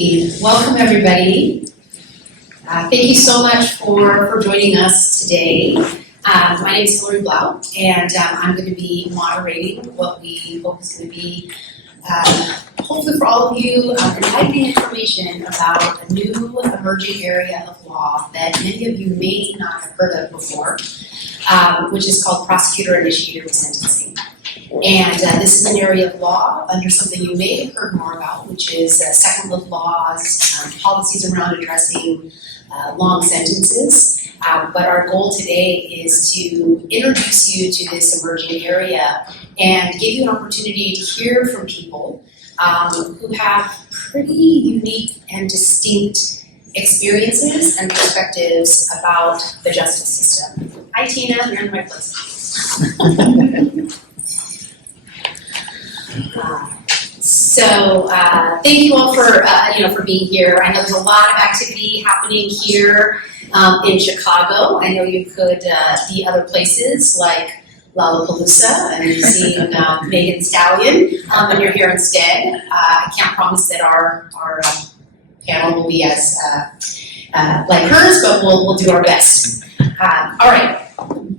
Welcome everybody. Thank you so much for joining us today. My name is Blout, and I'm going to be moderating what we hope is going to be, hopefully for all of you, enlightening information about a new emerging area of law that many of you may not have heard of before, which is called Prosecutor-Initiated Resentencing. And this is an area of law under something you may have heard more about, which is second look laws, policies around addressing long sentences. But our goal today is to introduce you to this emerging area and give you an opportunity to hear from people who have pretty unique and distinct experiences and perspectives about the justice system. Hi Tina, you're in the right place. Thank you all for being here. I know there's a lot of activity happening here in Chicago. I know you could be other places like Lollapalooza and seeing Megan Stallion, and you're here instead. I can't promise that our panel will be as like hers, but we'll do our best. All right.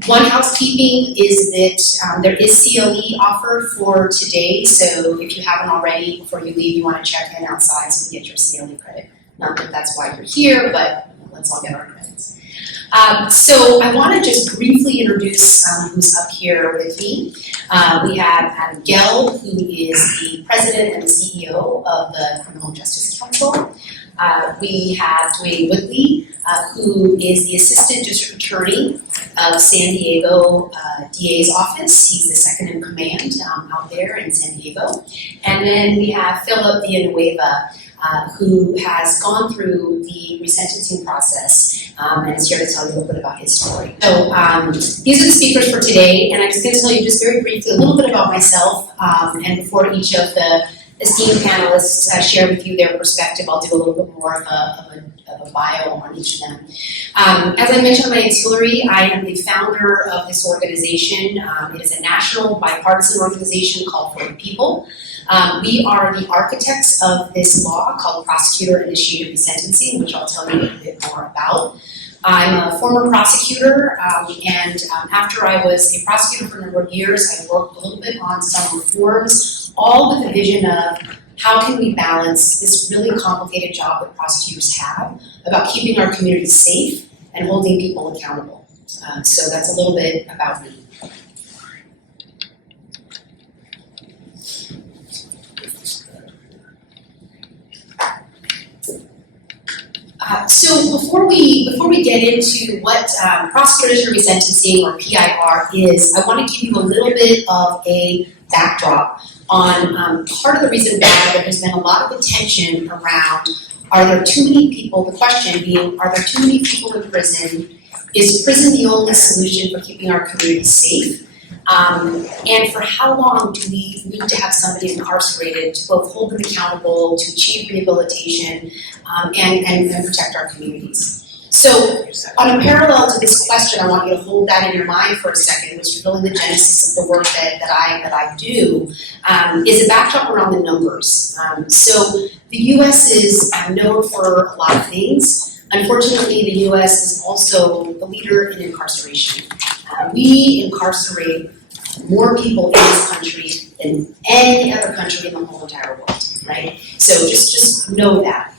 One housekeeping is that there is CLE offered for today, so if you haven't already, before you leave, you want to check in outside so you get your CLE credit. Not that that's why you're here, but let's all get our credits. So I want to just briefly introduce who's up here with me. We have Gelb, who is the president and the CEO of the Criminal Justice Council. We have Dwain Woodley, who is the Assistant District Attorney of San Diego DA's office. He's the second in command out there in San Diego. And then we have Phillip Villanueva, who has gone through the resentencing process and is here to tell you a little bit about his story. So these are the speakers for today, and I'm just going to tell you just very briefly a little bit about myself, and before each of the esteemed panelists share with you their perspective, I'll do a little bit more of a bio on each of them. As I mentioned in my auxiliary, I am the founder of this organization. It is a national bipartisan organization called For the People. We are the architects of this law called Prosecutor-Initiated Resentencing, which I'll tell you a bit more about. I'm a former prosecutor, and after I was a prosecutor for a number of years, I worked a little bit on some reforms, all with the vision of how can we balance this really complicated job that prosecutors have about keeping our communities safe and holding people accountable. So that's a little bit about me. So before we get into what Prosecutor-Initiated Resentencing, or PIR, is, I want to give you a little bit of a backdrop on part of the reason why there's been a lot of attention around, are there too many people, the question being, are there too many people in prison? Is prison the only solution for keeping our communities safe? And for how long do we need to have somebody incarcerated to both hold them accountable, to achieve rehabilitation, and protect our communities? So, on a parallel to this question, I want you to hold that in your mind for a second, which is really the genesis of the work that I do, is a backdrop around the numbers. So, the U.S. is known for a lot of things. Unfortunately, the U.S. is also the leader in incarceration. We incarcerate more people in this country than any other country in the whole entire world, right? So just know that.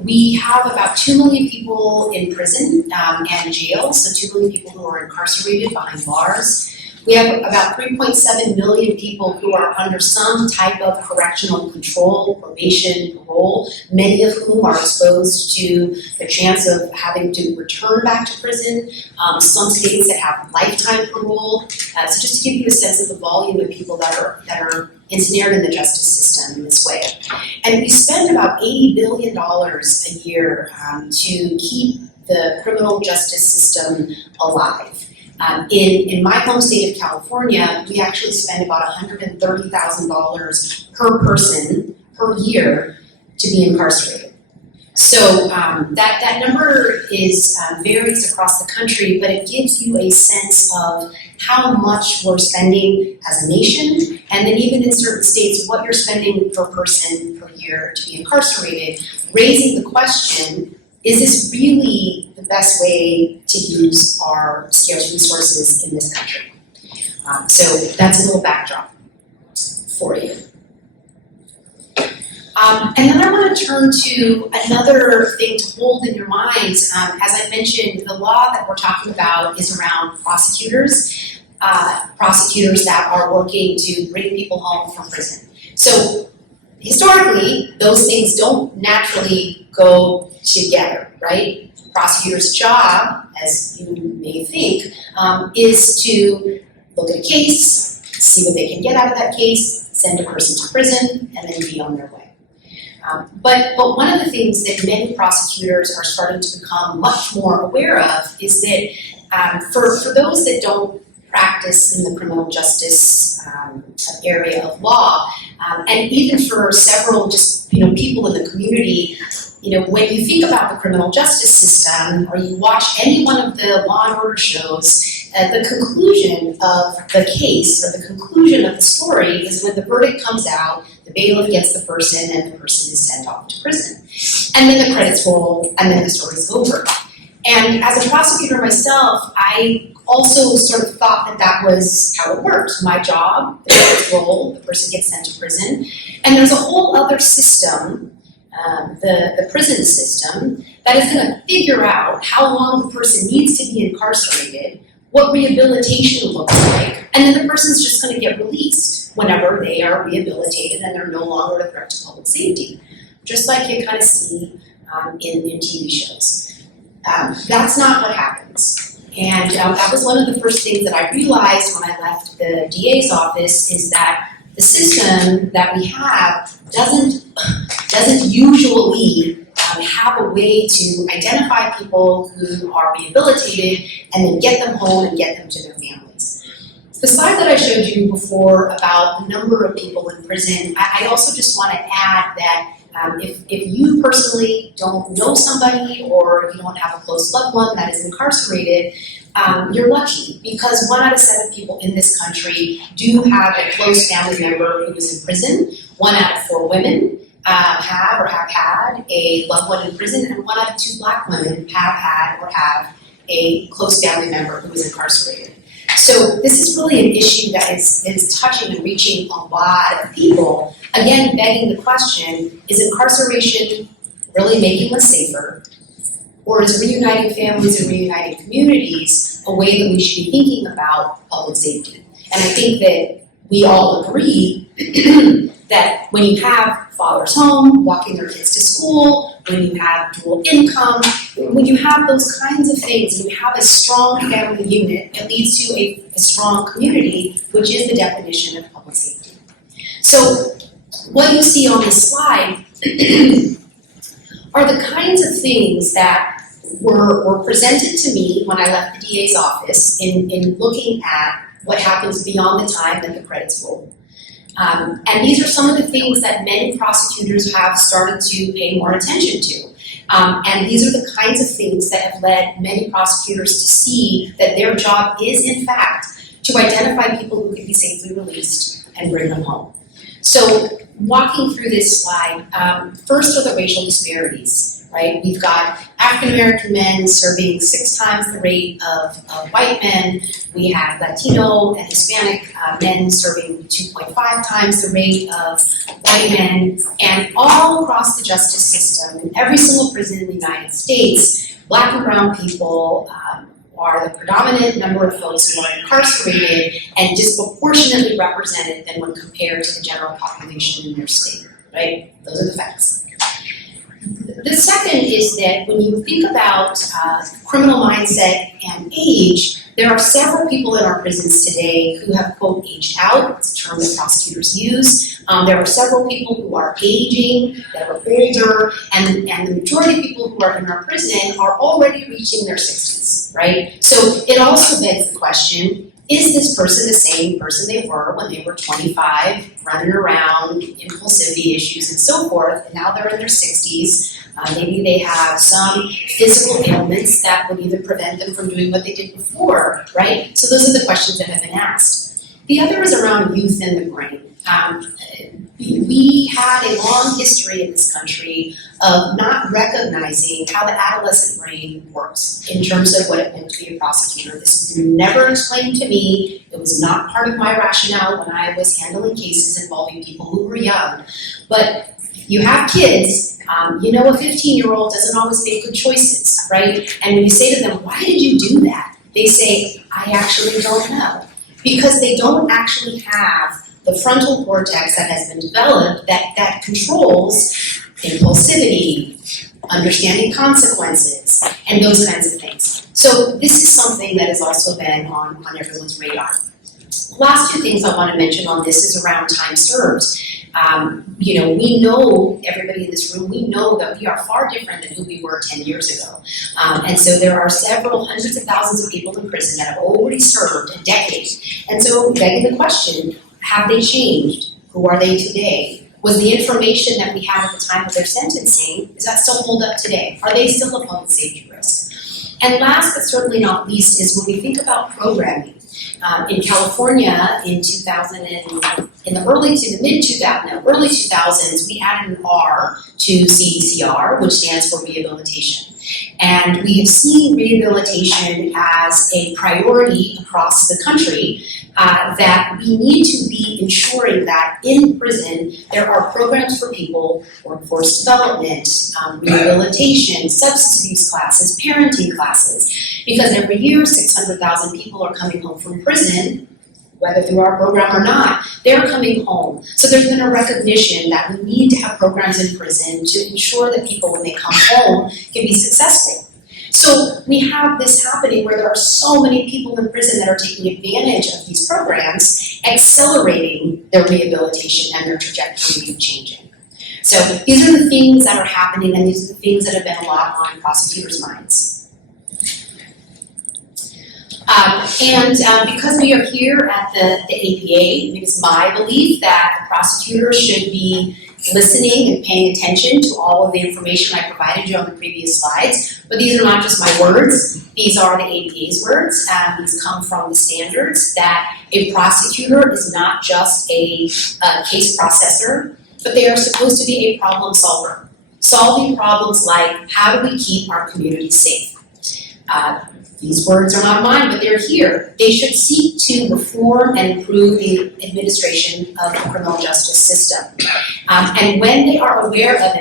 We have about 2 million people in prison and jail, so 2 million people who are incarcerated behind bars. We have about 3.7 million people who are under some type of correctional control, probation, parole, many of whom are exposed to the chance of having to return back to prison. Some states that have lifetime parole. So just to give you a sense of the volume of people that are ensnared in the justice system in this way. And we spend about $80 billion a year to keep the criminal justice system alive. In my home state of California, we actually spend about $130,000 per person per year to be incarcerated. So that number varies across the country, but it gives you a sense of how much we're spending as a nation, and then even in certain states, what you're spending per person per here to be incarcerated, raising the question, is this really the best way to use our scarce resources in this country? So that's a little backdrop for you. And then I want to turn to another thing to hold in your minds. As I mentioned, the law that we're talking about is around prosecutors, prosecutors that are working to bring people home from prison. So historically, those things don't naturally go together, right? Prosecutor's job, as you may think, is to look at a case, see what they can get out of that case, send a person to prison, and then be on their way. But one of the things that many prosecutors are starting to become much more aware of is that for those that don't practice in the criminal justice area of law, and even for several just people in the community, when you think about the criminal justice system or you watch any one of the Law and Order shows, the conclusion of the case or the conclusion of the story is when the verdict comes out, the bailiff gets the person and the person is sent off to prison. And then the credits roll and then the story's over. And as a prosecutor myself, I also sort of thought that that was how it worked. My job, the credits roll, the person gets sent to prison. And there's a whole other system, the prison system, that is going to figure out how long the person needs to be incarcerated, what rehabilitation looks like, and then the person's just going to get released whenever they are rehabilitated and they're no longer a threat to public safety, just like you kind of see in TV shows. That's not what happens. And that was one of the first things that I realized when I left the DA's office, is that the system that we have doesn't usually have a way to identify people who are rehabilitated and then get them home and get them to their families. The slide that I showed you before about the number of people in prison, I also just want to add that if you personally don't know somebody or you don't have a close loved one that is incarcerated, you're lucky, because 1 out of 7 people in this country do have a close family member who is in prison. 1 out of 4 women have or have had a loved one in prison, and 1 out of 2 Black women have had or have a close family member who is incarcerated. So this is really an issue that is touching and reaching a lot of people. Again, begging the question, is incarceration really making us safer? Or is reuniting families and reuniting communities a way that we should be thinking about public safety? And I think that we all agree that when you have fathers home, walking their kids to school, when you have dual income, when you have those kinds of things, and you have a strong family unit, it leads to a strong community, which is the definition of public safety. So what you see on this slide are the kinds of things that were presented to me when I left the DA's office in looking at what happens beyond the time that the credits roll. And these are some of the things that many prosecutors have started to pay more attention to. And these are the kinds of things that have led many prosecutors to see that their job is, in fact, to identify people who can be safely released and bring them home. So walking through this slide, first are the racial disparities, right? We've got African American men serving 6 times the rate of white men. We have Latino and Hispanic men serving 2.5 times the rate of white men. And all across the justice system, in every single prison in the United States, Black and brown people are the predominant number of folks who are incarcerated and disproportionately represented than when compared to the general population in their state, right? Those are the facts. The second is that when you think about criminal mindset and age, there are several people in our prisons today who have, quote, aged out. It's a term that prosecutors use. There are several people who are aging, that are older, and the majority of people who are in our prison are already reaching their 60s, right? So it also begs the question, is this person the same person they were when they were 25, running around, impulsivity issues and so forth, and now they're in their 60s? Maybe they have some physical ailments that would either prevent them from doing what they did before, right? So those are the questions that have been asked. The other is around youth in the brain. we had a long history in this country of not recognizing how the adolescent brain works in terms of what it meant to be a prosecutor. This was never explained to me. It was not part of my rationale when I was handling cases involving people who were young. But you have kids, you know a 15-year-old doesn't always make good choices, right? And when you say to them, why did you do that? They say, I actually don't know. Because they don't actually have the frontal cortex that has been developed that controls impulsivity, understanding consequences, and those kinds of things. So this is something that has also been on everyone's radar. Last two things I want to mention on this is around time served. We know, everybody in this room, we know that we are far different than who we were 10 years ago. And so there are several hundreds of thousands of people in prison that have already served a decade. And so begging the question, have they changed? Who are they today? Was the information that we had at the time of their sentencing, does that still hold up today? Are they still a public safety risk? And last but certainly not least is when we think about programming. In California, in the early 2000s, we added an R to CDCR, which stands for rehabilitation. And we have seen rehabilitation as a priority across the country, that we need to be ensuring that in prison there are programs for people, workforce development, rehabilitation, substance abuse classes, parenting classes, because every year 600,000 people are coming home from prison, whether through our program or not, they're coming home. So there's been a recognition that we need to have programs in prison to ensure that people, when they come home, can be successful. So we have this happening where there are so many people in prison that are taking advantage of these programs, accelerating their rehabilitation and their trajectory of changing. So these are the things that are happening, and these are the things that have been a lot on prosecutors' minds. Because we are here at the APA, it is my belief that the prosecutor should be listening and paying attention to all of the information I provided you on the previous slides. But these are not just my words, these are the APA's words. These come from the standards that a prosecutor is not just a case processor, but they are supposed to be a problem solver. Solving problems like, how do we keep our communities safe? These words are not mine, but they're here. They should seek to reform and improve the administration of the criminal justice system. And when they are aware of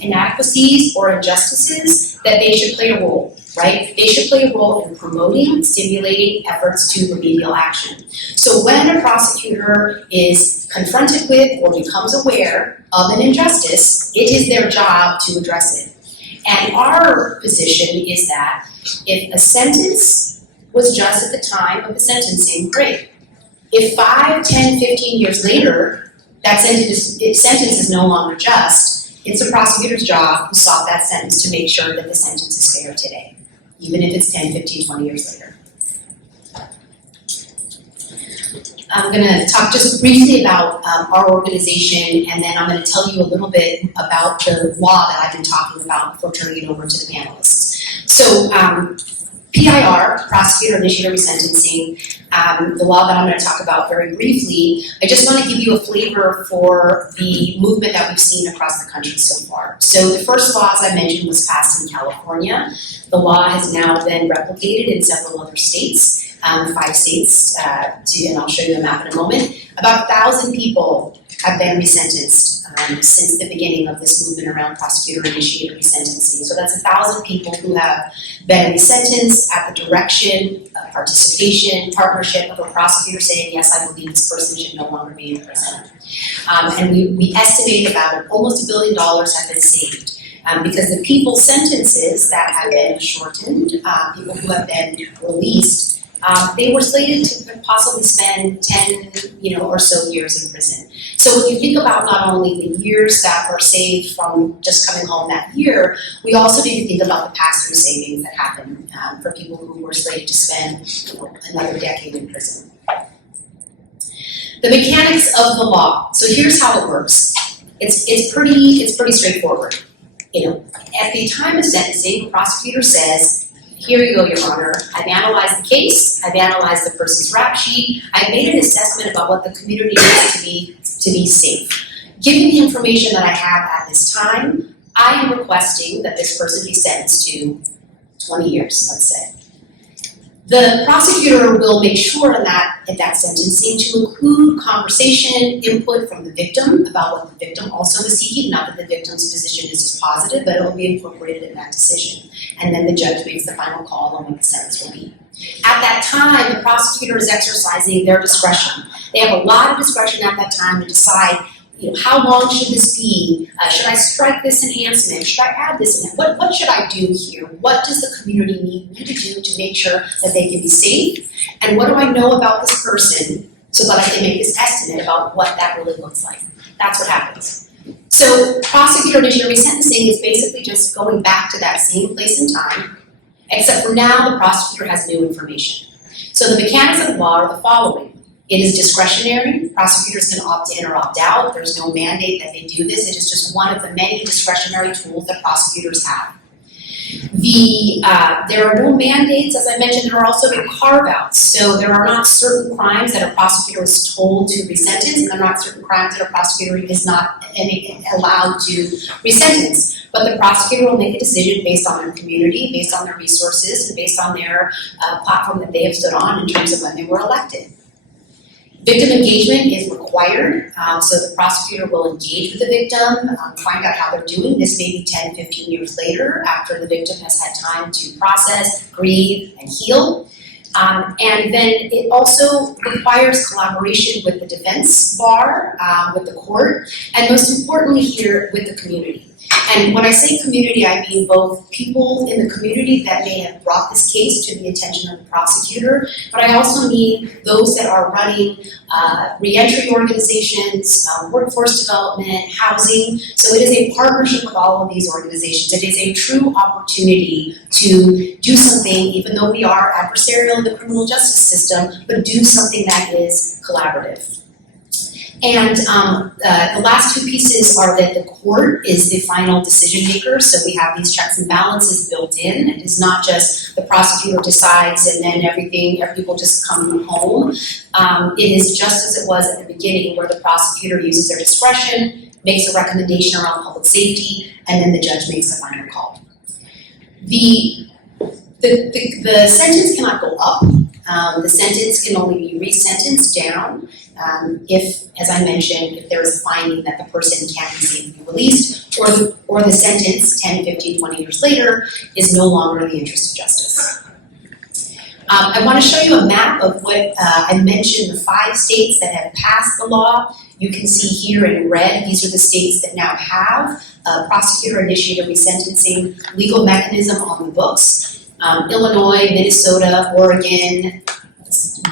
inadequacies or injustices, that they should play a role, right? They should play a role in promoting, stimulating efforts to remedial action. So when a prosecutor is confronted with or becomes aware of an injustice, it is their job to address it. And our position is that if a sentence was just at the time of the sentencing, great. If 5, 10, 15 years later, that sentence is no longer just, it's a prosecutor's job who sought that sentence to make sure that the sentence is fair today, even if it's 10, 15, 20 years later. I'm going to talk just briefly about our organization, and then I'm going to tell you a little bit about the law that I've been talking about before turning it over to the panelists. So PIR, Prosecutor-Initiated Resentencing, the law that I'm going to talk about very briefly, I just want to give you a flavor for the movement that we've seen across the country so far. So the first law, as I mentioned, was passed in California. The law has now been replicated in several other states. 5 states, and I'll show you a map in a moment. About 1,000 people have been resentenced since the beginning of this movement around prosecutor-initiated resentencing. So that's 1,000 people who have been resentenced at the direction, participation, partnership of a prosecutor saying, yes, I believe this person should no longer be in prison. And we estimate about almost $1 billion have been saved. Because the people's sentences that have been shortened, people who have been released, they were slated to possibly spend 10, or so years in prison. So when you think about not only the years that were saved from just coming home that year, we also need to think about the pass-through savings that happen for people who were slated to spend another decade in prison. The mechanics of the law. So here's how it works. It's pretty straightforward. At the time of sentencing, the prosecutor says, here you go, Your Honor. I've analyzed the case, I've analyzed the person's rap sheet, I've made an assessment about what the community needs to be safe. Given the information that I have at this time, I am requesting that this person be sentenced to 20 years, let's say. The prosecutor will make sure in that sentencing to include conversation, input from the victim about what the victim also is seeking, not that the victim's position is just positive, but it will be incorporated in that decision. And then the judge makes the final call on what the sentence will be. At that time, the prosecutor is exercising their discretion. They have a lot of discretion at that time to decide, how long should this be? Should I strike this enhancement? Should I add this enhancement? What should I do here? What does the community need me to do to make sure that they can be safe? And what do I know about this person so that I can make this estimate about what that really looks like? That's what happens. So prosecutor-initiated resentencing is basically just going back to that same place and time, except for now the prosecutor has new information. So the mechanics of law are the following. It is discretionary. Prosecutors can opt in or opt out. There's no mandate that they do this. It is just one of the many discretionary tools that prosecutors have. There are no mandates, as I mentioned. There are also no carve-outs. So there are not certain crimes that a prosecutor is told to resentence, and there are not certain crimes that a prosecutor is not allowed to resentence. But the prosecutor will make a decision based on their community, based on their resources, and based on their platform that they have stood on in terms of when they were elected. Victim engagement is required, so the prosecutor will engage with the victim, find out how they're doing. This may be 10, 15 years later after the victim has had time to process, grieve, and heal. And then it also requires collaboration with the defense bar, with the court, and most importantly here, with the community. And when I say community, I mean both people in the community that may have brought this case to the attention of the prosecutor, but I also mean those that are running reentry organizations, workforce development, housing. So it is a partnership with all of these organizations. It is a true opportunity to do something, even though we are adversarial in the criminal justice system, but do something that is collaborative. And the last two pieces are that the court is the final decision maker, so we have these checks and balances built in. It is not just the prosecutor decides and then people just come home. It is just as it was at the beginning, where the prosecutor uses their discretion, makes a recommendation around public safety, and then the judge makes a final call. The sentence cannot go up. The sentence can only be resentenced down if, as I mentioned, if there is a finding that the person can't be safely released, or the sentence 10, 15, 20 years later is no longer in the interest of justice. I want to show you a map of what I mentioned, the 5 states that have passed the law. You can see here in red, these are the states that now have a prosecutor-initiated resentencing legal mechanism on the books. Illinois, Minnesota, Oregon,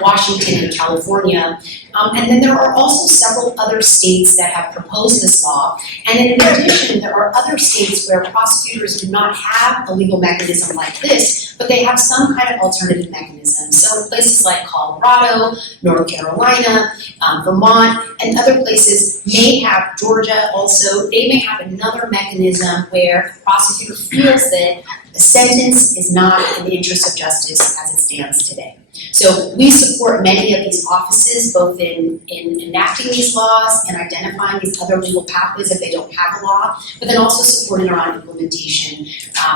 Washington, and California. And then there are also several other states that have proposed this law. And in addition, there are other states where prosecutors do not have a legal mechanism like this, but they have some kind of alternative mechanism. So in places like Colorado, North Carolina, Vermont, and other places may have, Georgia also, they may have another mechanism where the prosecutor feels that the sentence is not in the interest of justice as it stands today. So we support many of these offices, both in enacting these laws and identifying these other legal pathways if they don't have a law, but then also supporting around implementation,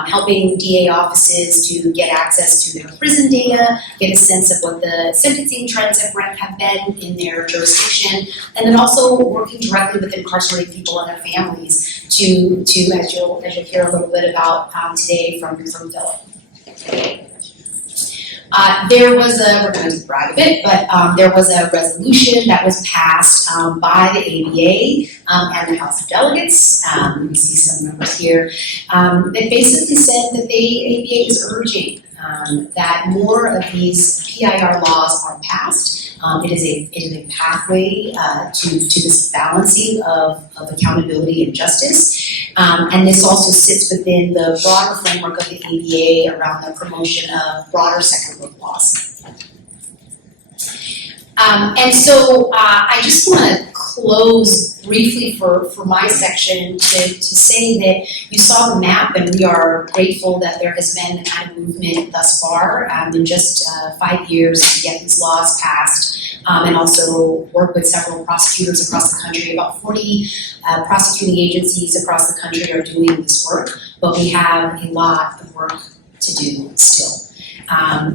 helping DA offices to get access to their prison data, get a sense of what the sentencing trends have been in their jurisdiction, and then also working directly with incarcerated people and their families to as you'll hear a little bit about today from Phillip. There was we're going to brag a bit, but there was a resolution that was passed by the ABA and the House of Delegates. You can see some numbers here. That basically said that the ABA is urging that more of these PIR laws are passed. It is a pathway to this balancing of accountability and justice. And this also sits within the broader framework of the ABA around the promotion of broader second world laws. And so I just want to close briefly for my section to say that you saw the map, and we are grateful that there has been a kind of movement thus far in just 5 years to get these laws passed, and also work with several prosecutors across the country. About 40 prosecuting agencies across the country are doing this work, but we have a lot of work to do still.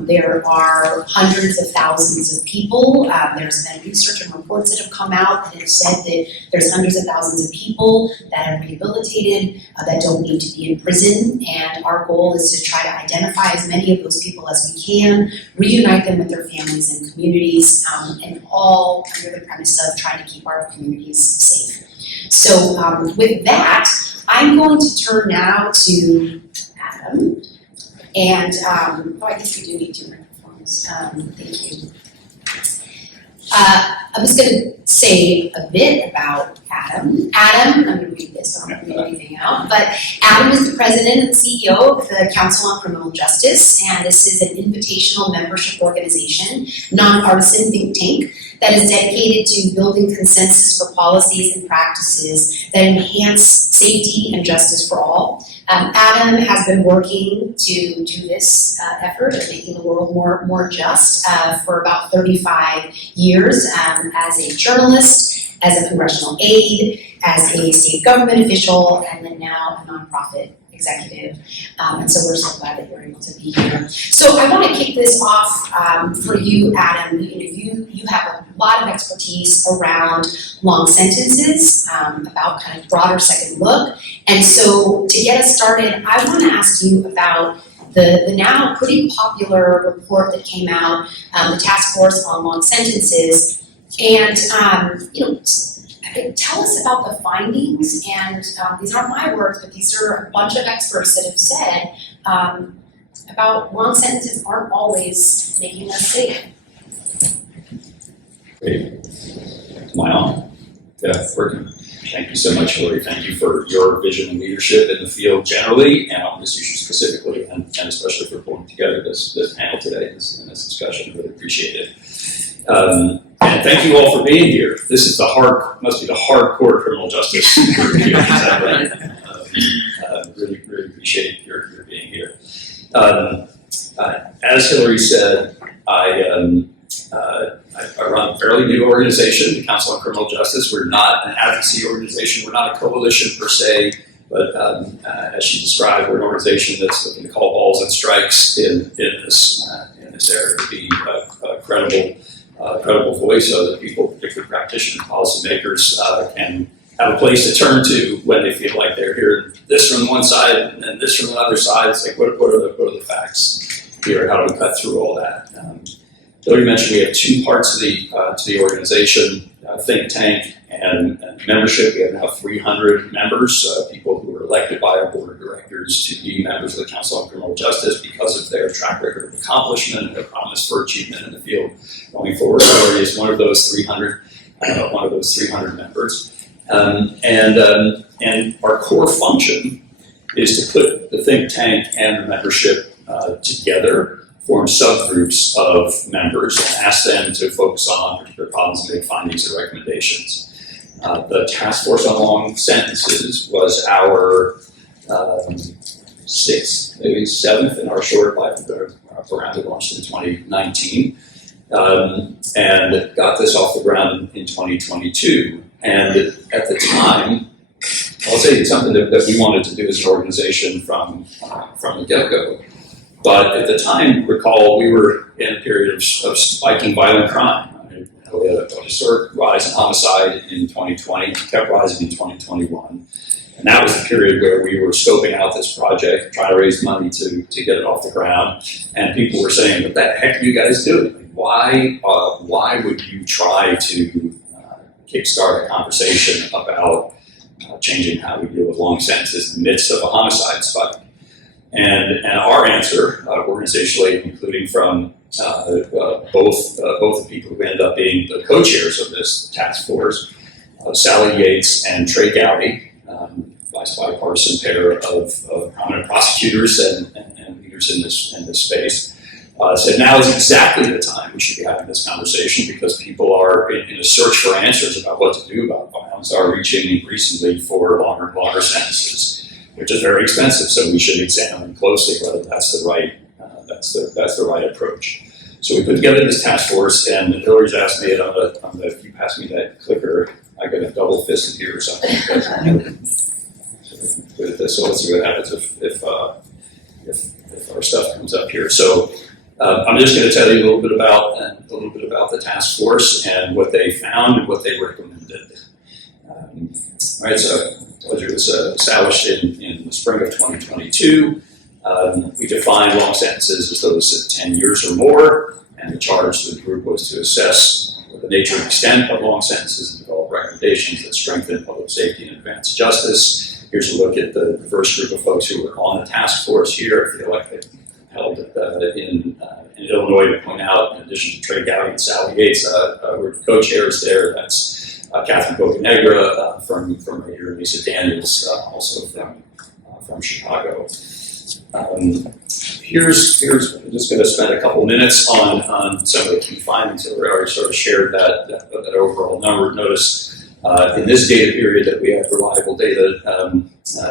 There are hundreds of thousands of people. There's been research and reports that have come out that have said that there's hundreds of thousands of people that are rehabilitated, that don't need to be in prison, and our goal is to try to identify as many of those people as we can, reunite them with their families and communities, and all under the premise of trying to keep our communities safe. So with that, I'm going to turn now to Adam. And, I guess we do need 2 microphones. Thank you. I'm just going to say a bit about Adam. Adam, I'm going to read this, so I don't read anything out, but Adam is the president and CEO of the Council on Criminal Justice, and this is an invitational membership organization, nonpartisan think tank that is dedicated to building consensus for policies and practices that enhance safety and justice for all. Adam has been working to do this effort of making the world more just for about 35 years as a journalist, as a congressional aide, as a state government official, and then now a nonprofit executive. And so we're so glad that you're able to be here. So I want to kick this off for you, Adam. You have a lot of expertise around long sentences, about kind of broader second look. And so to get us started, I want to ask you about the now pretty popular report that came out, the Task Force on Long Sentences, and tell us about the findings. And these aren't my words, but these are a bunch of experts that have said about long sentences aren't always making us safe. Great. Am I on? Yeah, working. Thank you so much, Hillary. Thank you for your vision and leadership in the field generally, and on this issue specifically, and especially for pulling together this panel today and this discussion. Really appreciate it. And thank you all for being here. This is must be the hardcore criminal justice group here. Really appreciate your being here. As Hillary said, I run a fairly new organization, the Council on Criminal Justice. We're not an advocacy organization. We're not a coalition per se, but as she described, we're an organization that's looking to call balls and strikes in this area to be a credible voice so that people, particularly practitioners, policymakers, can have a place to turn to when they feel like they're hearing this from one side and this from the other side. It's like, what are the facts here? How do we cut through all that? Hillary mentioned we have 2 parts to the organization, think tank and membership. We have now 300 members, people who were elected by our board of directors to be members of the Council on Criminal Justice because of their track record of accomplishment and their promise for achievement in the field going forward. Hillary is one of those 300 members. And our core function is to put the think tank and the membership together, form subgroups of members, and ask them to focus on particular problems and make findings and recommendations. The Task Force on Long Sentences was our 6th, maybe 7th in our short life. Around it launched in 2019, and got this off the ground in 2022. And at the time, I'll say it's something that we wanted to do as an organization from the get-go. But at the time, recall, we were in a period of spiking violent crime. We had a historic rise in homicide in 2020, it kept rising in 2021. And that was the period where we were scoping out this project, trying to raise money to get it off the ground. And people were saying, what the heck are you guys doing? Why would you try to kickstart a conversation about changing how we deal with long sentences in the midst of a homicide spike? And our answer, organizationally, including from both the people who ended up being the co-chairs of this task force, Sally Yates and Trey Gowdy, bipartisan pair of prominent prosecutors and leaders in this space, said now is exactly the time we should be having this conversation because people are in a search for answers about what to do about violence, are reaching increasingly for longer and longer sentences, which is very expensive. So we should examine closely whether that's the right that's the right approach. So we put together this task force, and Hillary's asked me if you pass me that clicker, I got a double fisted here or something. So let's see what happens if our stuff comes up here. So I'm just going to tell you a little bit about the task force and what they found and what they recommended. All right, so I told you it was established in the spring of 2022. We defined long sentences as those 10 years or more, and the charge to the group was to assess the nature and extent of long sentences and develop recommendations that strengthen public safety and advance justice. Here's a look at the first group of folks who were on the task force here. I feel like they held in Illinois to point out, in addition to Trey Gowdy and Sally Yates, we're co-chairs there. That's Catherine Bocanegra from here, and Lisa Daniels, also from Chicago. Here's I'm just going to spend a couple minutes on some of the key findings that we already sort of shared that overall number. Notice in this data period that we have reliable data,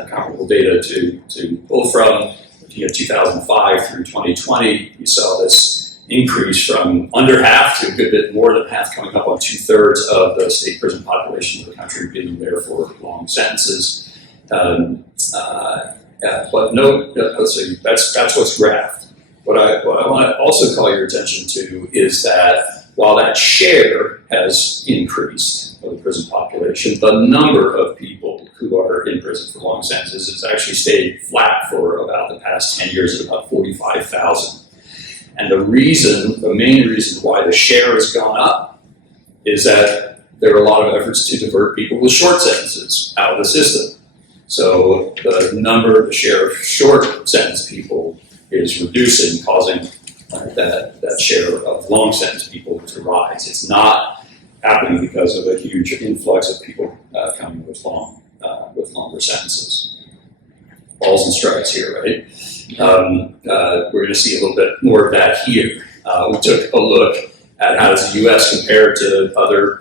comparable data to pull from. Looking at 2005 through 2020, you saw this increase from under half to a good bit more than half, coming up on 2/3 of the state prison population of the country being there for long sentences. But note, let's see, that's what's graphed. What I want to also call your attention to is that while that share has increased of the prison population, the number of people who are in prison for long sentences has actually stayed flat for about the past 10 years at about 45,000. And the main reason why the share has gone up is that there are a lot of efforts to divert people with short sentences out of the system. So the share of short sentence people is reducing, causing that share of long sentence people to rise. It's not happening because of a huge influx of people coming with longer sentences. Balls and strikes here, right? We're going to see a little bit more of that here. We took a look at how does the U.S. compare to other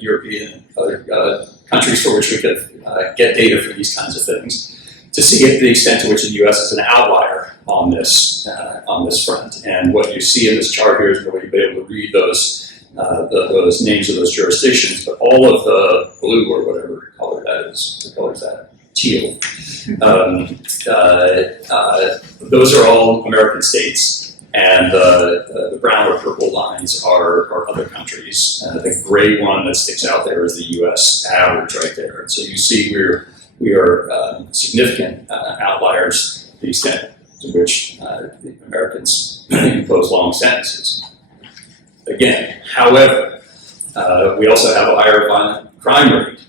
European and other countries for which we could get data for these kinds of things, to see if the extent to which the U.S. is an outlier on this front. And what you see in this chart here is where you'll be able to read those names of those jurisdictions, but all of the blue or whatever color that is, what color is that? Teal. Those are all American states. And the brown or purple lines are other countries. The gray one that sticks out there is the U.S. average right there. And so you see we are significant outliers to the extent to which the Americans impose long sentences. Again, however, we also have a higher violent crime rate.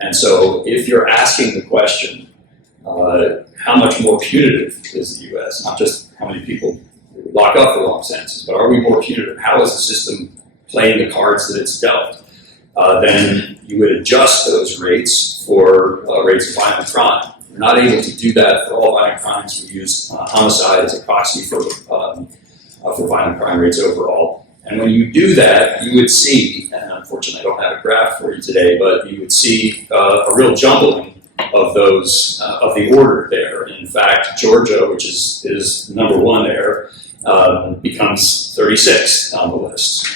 And so if you're asking the question, how much more punitive is the U.S., not just how many people lock up for long sentences, but are we more punitive? How is the system playing the cards that it's dealt? Then you would adjust those rates for rates of violent crime. We're not able to do that for all violent crimes. We use homicide as a proxy for violent crime rates overall. And when you do that, you would see, and unfortunately I don't have a graph for you today, but you would see a real jumbling of those, of the order there. In fact, Georgia, which is number one there, becomes 36th on the list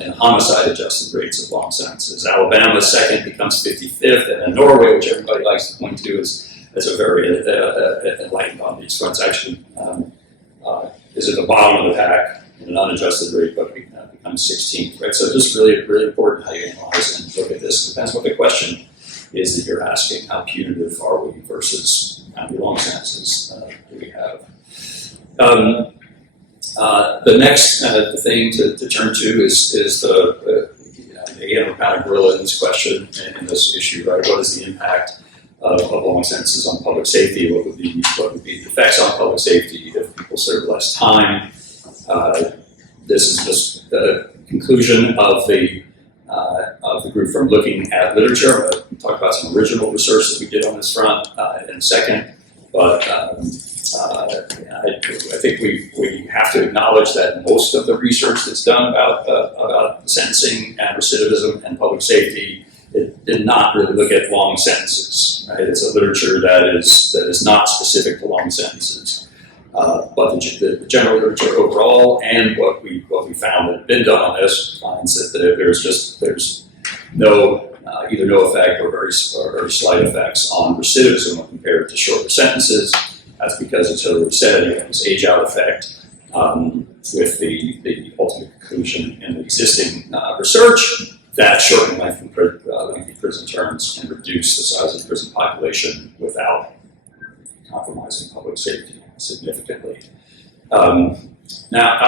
in homicide-adjusted rates of long sentences. Alabama, second, becomes 55th, and then Norway, which everybody likes to point to as a very enlightened on these fronts, actually is at the bottom of the pack in an unadjusted rate, but becomes 16th. Right? So just really, really important how you analyze and look at this. It depends what the question is that you're asking. How punitive are we versus how many long sentences do we have? The next thing to turn to is again, we're kind of gorilla in this question, in this issue, right? What is the impact of long sentences on public safety? What would be the effects on public safety if people serve less time? This is just the conclusion of the group from looking at literature. I'm going to talk about some original research that we did on this front in a second. but I think we have to acknowledge that most of the research that's done about sentencing and recidivism and public safety, it did not really look at long sentences. Right? It's a literature that is not specific to long sentences. But the general literature overall and what we found that had been done on this finds that there's no either no effect or very slight effects on recidivism when compared to shorter sentences. That's because, as Hillary said, you have this age-out effect with the ultimate conclusion in the existing research that shortening lengthy prison terms can reduce the size of the prison population without compromising public safety significantly. Now,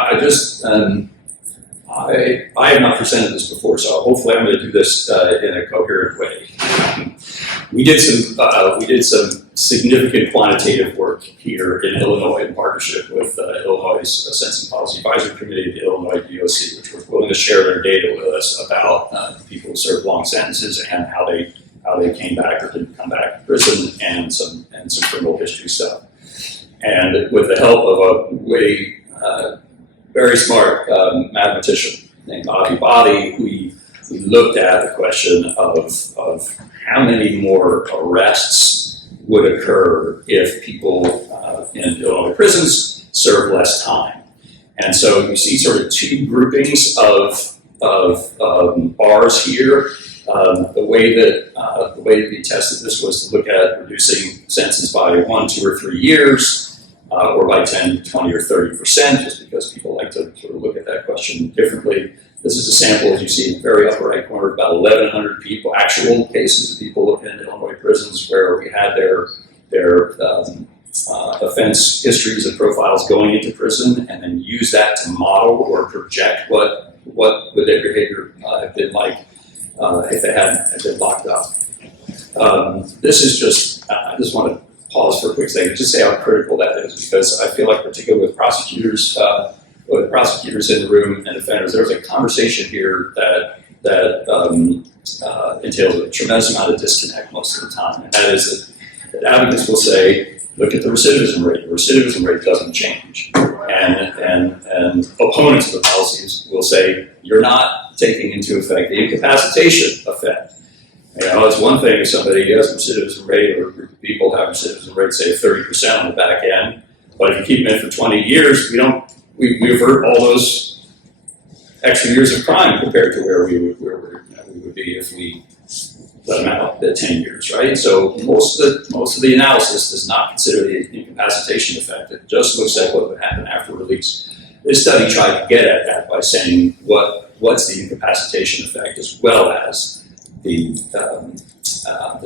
I have not presented this before, so hopefully I'm going to do this in a coherent way. We did some significant quantitative work here in Illinois in partnership with Illinois' Sentencing Policy Advisory Committee, the Illinois DOC, which were willing to share their data with us about people who served long sentences and how they came back or didn't come back to prison, and some criminal history stuff. And with the help of a very smart mathematician named Avi Badi, we looked at the question of how many more arrests would occur if people in Illinois prisons serve less time. And so you see sort of two groupings of bars here. The way that we tested this was to look at reducing sentences by 1, 2, or 3 years, or by 10, 20, or 30%, just because people like to sort of look at that question differently. This is a sample, as you see in the very upper right corner, about 1,100 people, actual cases of people in Illinois prisons where we had their offense histories and profiles going into prison, and then use that to model or project what would their behavior have been like if they hadn't been locked up. This is just, I just want to pause for a quick second, just say how critical that is, because I feel like particularly with prosecutors in the room and defenders, there's a conversation here that entails a tremendous amount of disconnect most of the time, and that is that advocates will say, look at the recidivism rate. The recidivism rate doesn't change, and opponents of the policies will say, you're not taking into effect the incapacitation effect. You know, it's one thing if somebody has recidivism rate, or a group of people have recidivism rate, say 30% on the back end, but if you keep them in for 20 years, we avert all those extra years of crime compared to where we would be if we let them out at 10 years, right? So most of the analysis does not consider the incapacitation effect. It just looks at what would happen after release. This study tried to get at that by saying what's the incapacitation effect, as well as the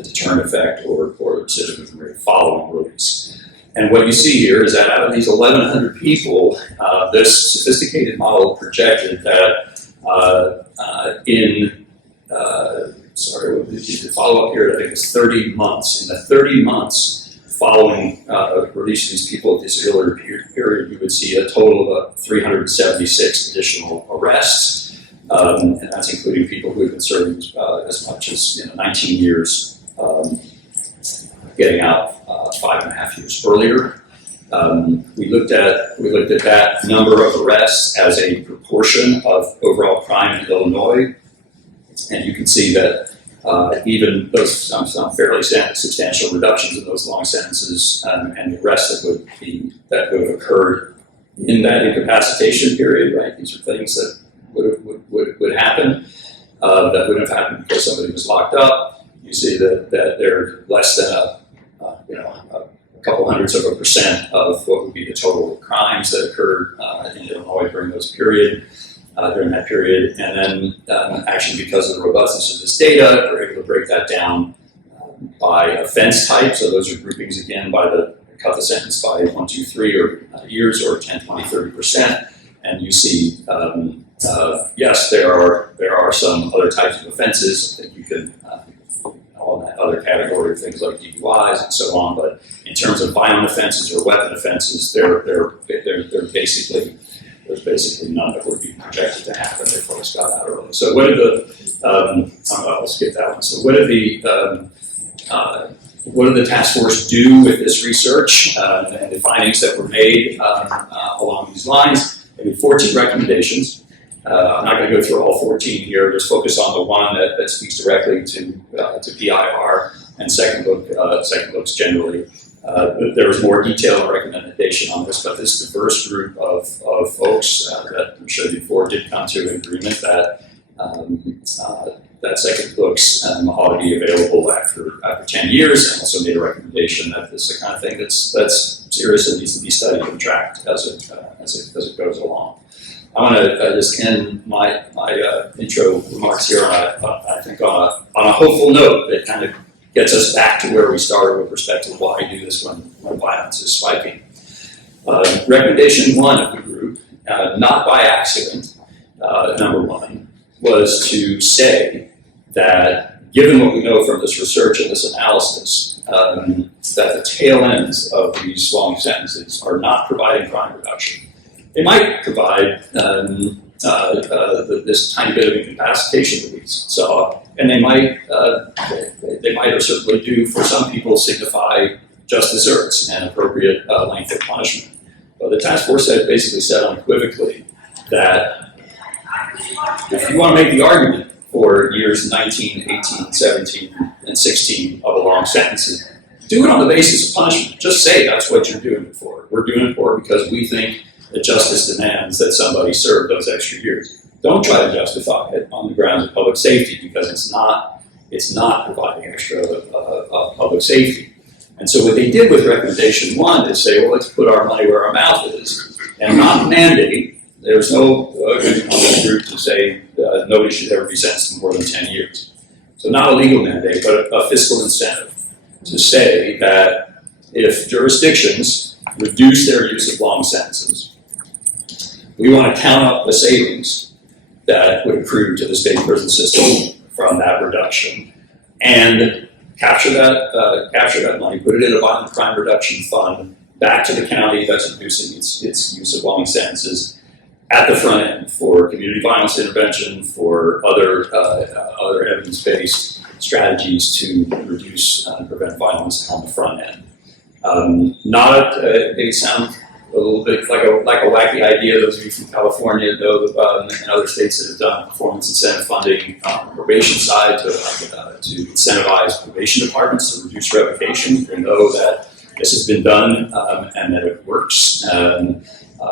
deterrent effect or recidivism rate following release. And what you see here is that out of these 1,100 people, this sophisticated model projected that the follow-up period, I think, was 30 months. In the 30 months following release of these people at this earlier period, you would see a total of 376 additional arrests. And that's including people who have been serving as much as 19 years, getting out 5.5 years earlier. We looked at that number of arrests as a proportion of overall crime in Illinois, and you can see that even those some fairly substantial reductions in those long sentences and the arrests that would have occurred in that incapacitation period, right? These are things that would happen that wouldn't have happened because somebody was locked up. You see that they're less than a couple hundredths of a percent of what would be the total crimes that occurred in Illinois during that period. And then actually, because of the robustness of this data, we're able to break that down by offense type. So those are groupings again cut the sentence by 1, 2, 3 or years, or 10, 20, 30%. And you see, yes, there are some other types of offenses that you can all that other category of things like DUIs and so on. But in terms of violent offenses or weapon offenses, there's basically none that would be projected to happen if folks got out early. So what did I'll skip that one. So what did what did the task force do with this research and the findings that were made along these lines? They made 14 recommendations. I'm not going to go through all 14 here, just focus on the one that speaks directly to PIR and second looks generally. There was more detailed recommendation on this, but this diverse group of folks that we showed you before did come to an agreement that that second looks ought to be available after 10 years, and also made a recommendation that this is the kind of thing that's serious and needs to be studied and tracked as it goes along. I want to just end my intro remarks here I think on a hopeful note that kind of gets us back to where we started with respect to why do this when violence is spiking. Recommendation one of the group, not by accident, number one, was to say that given what we know from this research and this analysis, that the tail ends of these long sentences are not providing crime reduction. They might provide this tiny bit of incapacitation that we saw, and they might or certainly do for some people signify just desserts and appropriate length of punishment. But the task force basically said unequivocally that if you want to make the argument for years 19, 18, 17, and 16 of a long sentence, do it on the basis of punishment. Just say that's what you're doing it for. We're doing it for because we think that justice demands that somebody serve those extra years. Don't try to justify it on the grounds of public safety because it's not providing extra public safety. And so what they did with recommendation one is say, well, let's put our money where our mouth is and not mandate. There's no agreement on this group to say nobody should ever be sentenced to more than 10 years. So not a legal mandate, but a fiscal incentive to say that if jurisdictions reduce their use of long sentences, we want to count up the savings that would accrue to the state prison system from that reduction and capture that money, put it in a violent crime reduction fund back to the county that's reducing its use of long sentences at the front end for community violence intervention, for other evidence-based strategies to reduce and prevent violence on the front end. They sound a little bit like a wacky idea. Those of you from California know and other states that have done performance incentive funding on the probation side to incentivize probation departments to reduce revocation. We know that this has been done and that it works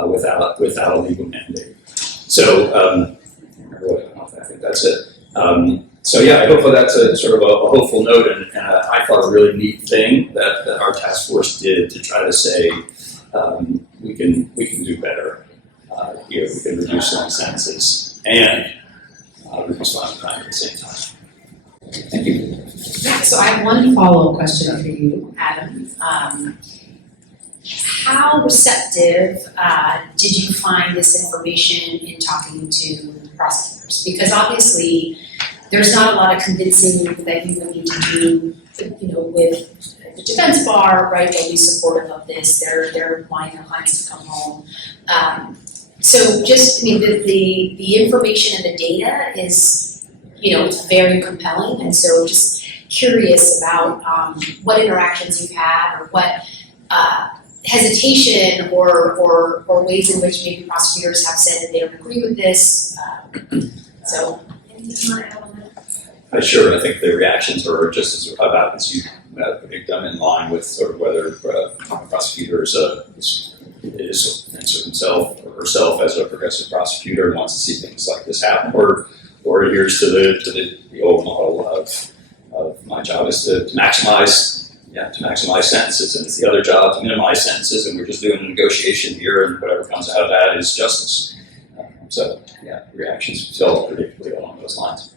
without a legal mandate. So I think that's it. So yeah, I hope that's a sort of a hopeful note, and I thought a really neat thing that our task force did to try to say we can do better here. We can reduce long sentences and reduce violent crime at the same time. Thank you. Yeah, so I have one follow-up question for you, Adam. How receptive did you find this information in talking to prosecutors? Because obviously, there's not a lot of convincing that you would need to do, with the defense bar, right? They'll be supportive of this. They're wanting their clients to come home. The information and the data is, it's very compelling. And so just curious about what interactions you've had or what hesitation or ways in which maybe prosecutors have said that they don't agree with this. So, anything you want to add on that? Sure, I think the reactions are just as about as you predict them, in line with sort of whether a prosecutor is himself or herself as a progressive prosecutor and wants to see things like this happen, or adheres to the old model of my job is to maximize sentences, and it's the other job to minimize sentences, and we're just doing a negotiation here, and whatever comes out of that is justice. Reactions felt predictably along those lines.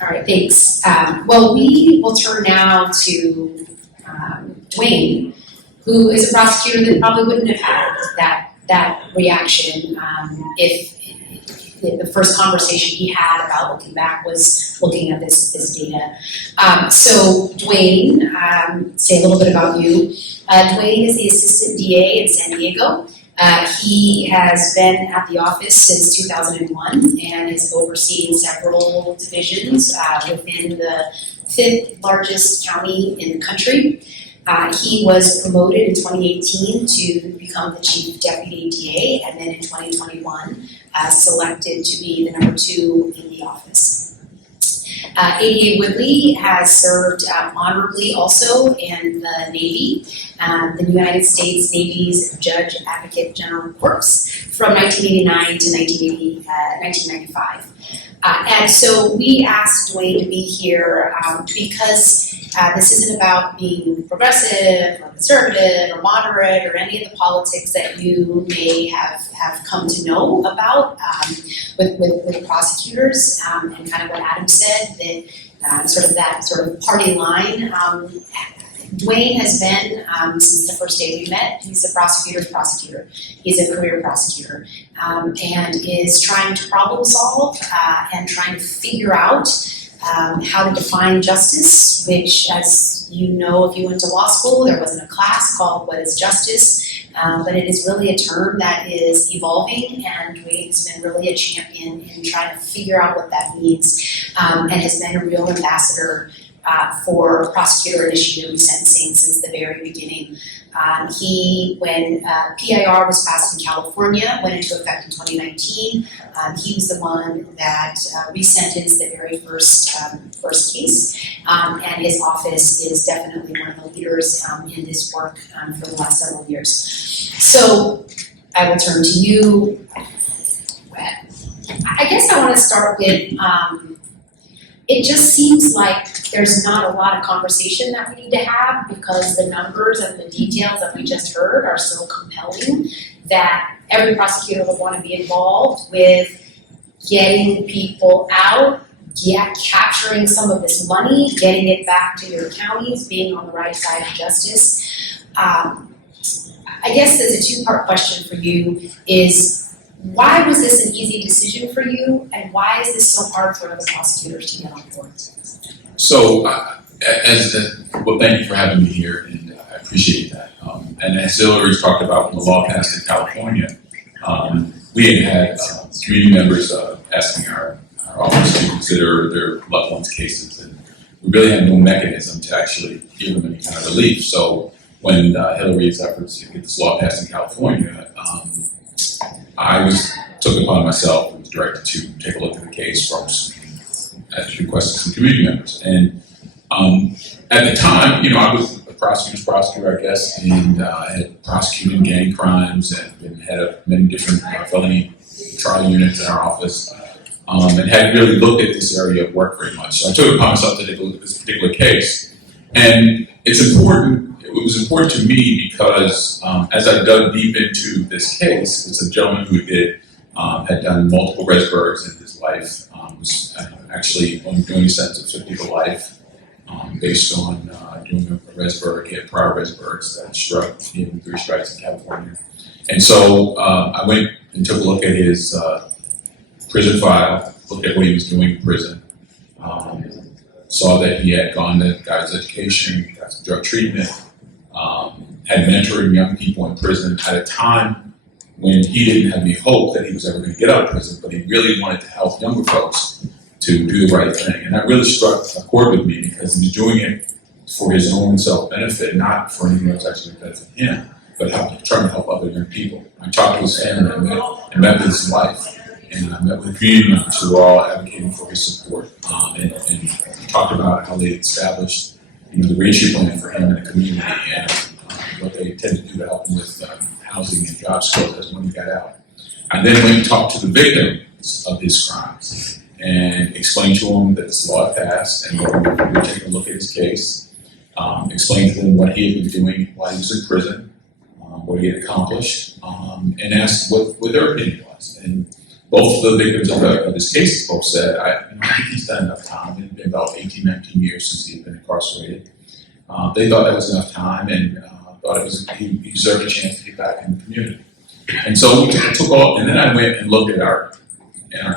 All right, thanks. Well, we will turn now to Dwain, who is a prosecutor that probably wouldn't have had that reaction if the first conversation he had about looking back was looking at this data. So Dwain, say a little bit about you. Dwain is the assistant DA in San Diego. He has been at the office since 2001 and has overseen several divisions within the 5th largest county in the country. He was promoted in 2018 to become the chief deputy DA, and then in 2021 selected to be the number 2 in the office. ADA Woodley has served honorably also in the Navy, the United States Navy's Judge Advocate General Corps from 1989 to 1995. And so we asked Dwain to be here because this isn't about being progressive or conservative or moderate or any of the politics that you may have come to know about with prosecutors, and kind of what Adam said, that sort of party line. Dwain has been, since the first day we met, he's a prosecutor's prosecutor. He's a career prosecutor, and is trying to problem solve and trying to figure out how to define justice, which, as you know, if you went to law school, there wasn't a class called What is Justice, but it is really a term that is evolving, and Dwain's been really a champion in trying to figure out what that means, and has been a real ambassador for Prosecutor-Initiated Resentencing since the very beginning. When PIR was passed in California, went into effect in 2019, he was the one that resentenced the very first case, and his office is definitely one of the leaders in this work for the last several years. So I will turn to you. I guess I want to start with, it just seems like there's not a lot of conversation that we need to have because the numbers and the details that we just heard are so compelling that every prosecutor would want to be involved with getting people out, capturing some of this money, getting it back to your counties, being on the right side of justice. I guess there's a two-part question for you is, why was this an easy decision for you, and why is this so hard for other prosecutors to get on board? So, well, thank you for having me here, and I appreciate that. And as Hillary's talked about, when the law passed in California, we had community members asking our office to consider their loved ones' cases, and we really had no mechanism to actually give them any kind of relief. So, when Hillary's efforts to get this law passed in California, I took it upon myself and was directed to take a look at the case first, as requested some community members. And at the time, I was a prosecutor's prosecutor, I guess, and had prosecuted gang crimes and been head of many different felony trial units in our office, and hadn't really looked at this area of work very much. So I took it upon myself to take a look at this particular case. And it was important to me because as I dug deep into this case, it's a gentleman who had done multiple Resbergs in his life, was actually only doing a sentence of 50 to life based on doing a Resberg. He had prior Resbergs that struck him 3 strikes in California. And so I went and took a look at his prison file, looked at what he was doing in prison, saw that he had gone to guys' education, got some drug treatment, had mentoring young people in prison at a time when he didn't have any hope that he was ever going to get out of prison, but he really wanted to help younger folks to do the right thing. And that really struck a chord with me because he was doing it for his own self-benefit, not for anything that was actually going to benefit him, but trying to help other young people. I talked to his family and met with his wife, and I met with community members who were all advocating for his support, and talked about how they established the ratio plan for him in the community and what they intend to do to help him with housing and job skills when he got out. I then went and talked to the victims of his crimes and explained to them that this law had passed and that we were taking a look at his case, explained to them what he had been doing while he was in prison, what he had accomplished, and asked what their opinion was. And both of the victims of this case both said, I think he's done enough time. It had been about 18, 19 years since he had been incarcerated. They thought that was enough time and thought he deserved a chance to get back in the community. And so we took all, and then I went and looked at our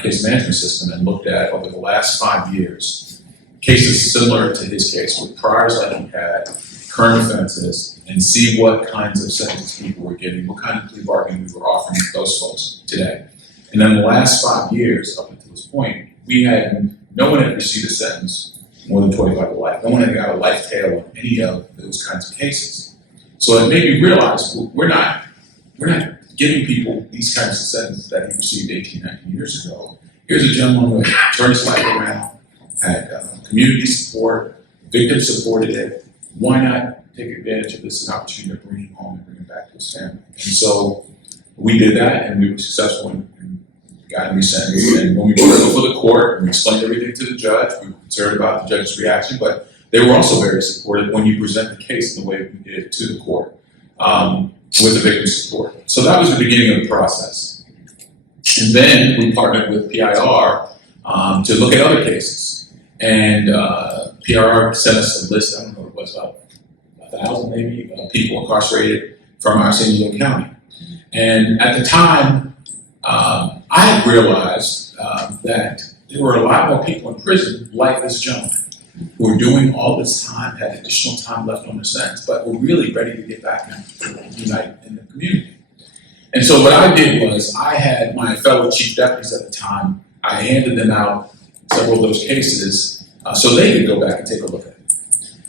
case management system and looked at, over the last 5 years, cases similar to his case with priors like he had, current offenses, and see what kinds of sentences people were getting, what kind of plea bargaining we were offering those folks today. And then the last 5 years, up until this point, no one had received a sentence more than 25 to life. No one had got a life tail on any of those kinds of cases. So it made me realize we're not giving people these kinds of sentences that he received 18, 19 years ago. Here's a gentleman who turned his life around, had community support, victims supported it. Why not take advantage of this as an opportunity to bring him home and bring him back to his family? And so we did that, and we were successful in got him resentenced. And when we went before the court, we explained everything to the judge. We were concerned about the judge's reaction, but they were also very supportive when you present the case in the way we did to the court with the victim support. So that was the beginning of the process. And then we partnered with PIR to look at other cases. And PIR sent us a list, I don't know what it was, about 1,000 maybe, people incarcerated from our San Diego County. And at the time, I had realized that there were a lot more people in prison like this gentleman who were doing all this time, had additional time left on their sentence, but were really ready to get back and unite in the community. And so what I did was I had my fellow chief deputies at the time, I handed them out several of those cases so they could go back and take a look at it.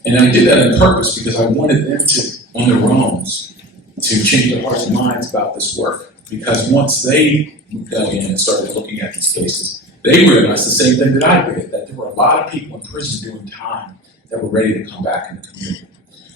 And I did that on purpose because I wanted them to, on their own, to change their hearts and minds about this work. Because once they dug in and started looking at these cases, they realized the same thing that I did, that there were a lot of people in prison doing time that were ready to come back in the community.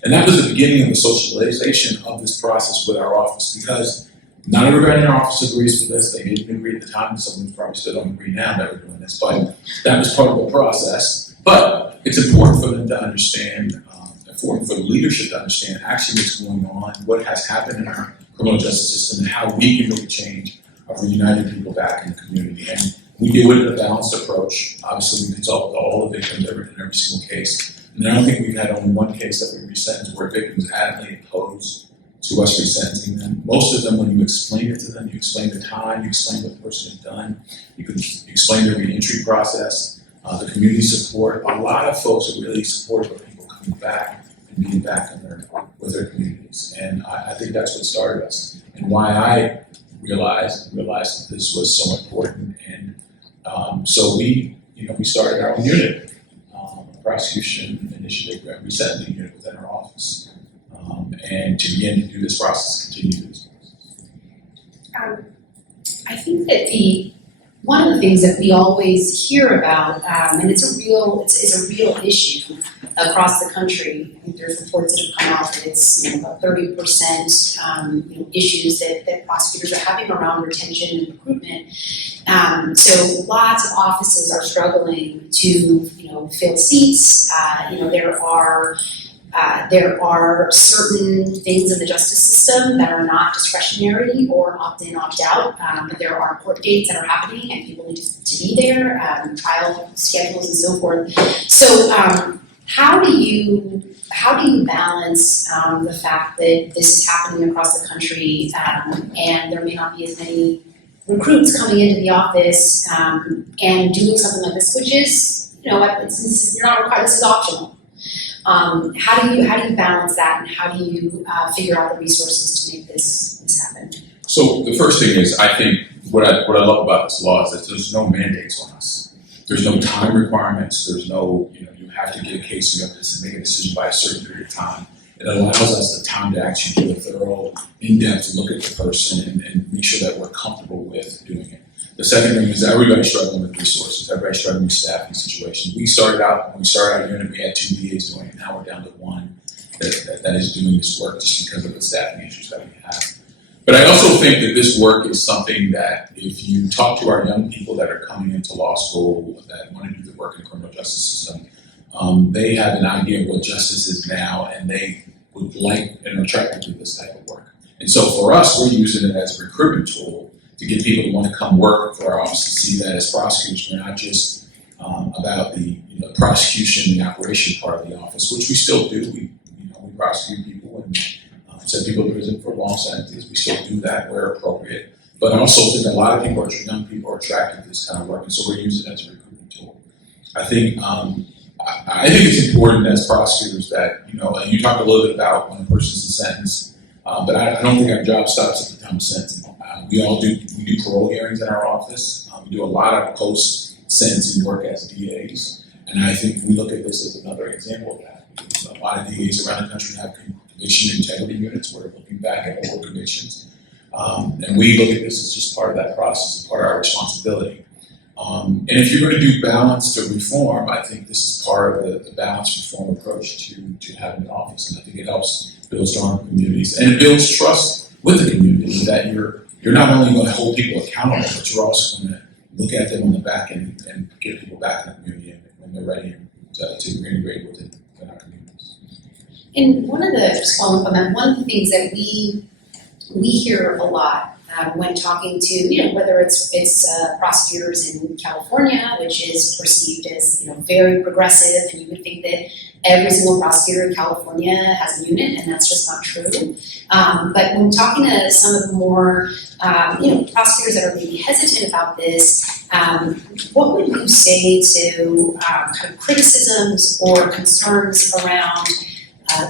And that was the beginning of the socialization of this process with our office, because not everybody in our office agrees with this. They didn't agree at the time, and some of them probably still don't agree now that we're doing this, but that was part of the process. But it's important for them to understand, important for the leadership to understand actually what's going on, what has happened in our criminal justice system, and how we can make a change of uniting people back in the community. And we do it in a balanced approach. Obviously, we consult with all the victims in every single case. And I don't think we've had only one case that we resentenced where victims adamantly opposed to us resentencing them. Most of them, when you explain it to them, you explain the time, you explain what the person has done, you can explain their reentry process, the community support. A lot of folks are really supportive of people coming back and being back with their communities. And I think that's what started us, and why I realized that this was so important. And so we started our own unit, Prosecution-Initiated Resentencing unit within our office, and to begin to do this process, continue to do this process. I think that one of the things that we always hear about, and it's a real issue across the country. I think there's reports that have come out that it's about 30% issues that prosecutors are having around retention and recruitment. So lots of offices are struggling to fill seats. There are certain things in the justice system that are not discretionary or opt-in, opt-out, but there are court dates that are happening and people need to be there, trial schedules and so forth. So how do you balance the fact that this is happening across the country and there may not be as many recruits coming into the office and doing something like this, which is, you're not required, this is optional. How do you balance that, and how do you figure out the resources to make this happen? So the first thing is, I think what I love about this law is that there's no mandates on us. There's no time requirements. There's no, you have to get a case, you have to make a decision by a certain period of time. It allows us the time to actually do a thorough, in-depth look at the person and make sure that we're comfortable with doing it. The second thing is everybody's struggling with resources. Everybody's struggling with staffing situations. When we started our unit, we had 2 DAs doing it. Now we're down to 1 that is doing this work just because of the staffing issues that we have. But I also think that this work is something that if you talk to our young people that are coming into law school that want to do the work in the criminal justice system, they have an idea of what justice is now, and they would like and are attracted to this type of work. And so for us, we're using it as a recruitment tool to get people to want to come work for our office, to see that as prosecutors, we're not just about the prosecution and operation part of the office, which we still do. We prosecute people and send people to prison for long sentences. We still do that where appropriate. But I also think a lot of people, young people, are attracted to this kind of work, and so we're using it as a recruitment tool. I think it's important as prosecutors that, and you talked a little bit about when a person's in sentence, but I don't think our job stops at the time of sentencing. We do parole hearings in our office. We do a lot of post-sentencing work as DAs. And I think we look at this as another example of that. A lot of DAs around the country have conviction integrity units where we're looking back at all convictions. And we look at this as just part of that process, part of our responsibility. And if you're going to do balanced or reform, I think this is part of the balanced reform approach to having an office. And I think it helps build strong communities. And it builds trust with the community that you're not only going to hold people accountable, but you're also going to look at them on the back end and get people back in the community when they're ready to integrate with it in our communities. And one of the, just following up on that, one of the things that we hear a lot when talking to, whether it's prosecutors in California, which is perceived as, very progressive, and you would think that every single prosecutor in California has a unit, and that's just not true. But when talking to some of the more, prosecutors that are maybe hesitant about this, what would you say to kind of criticisms or concerns around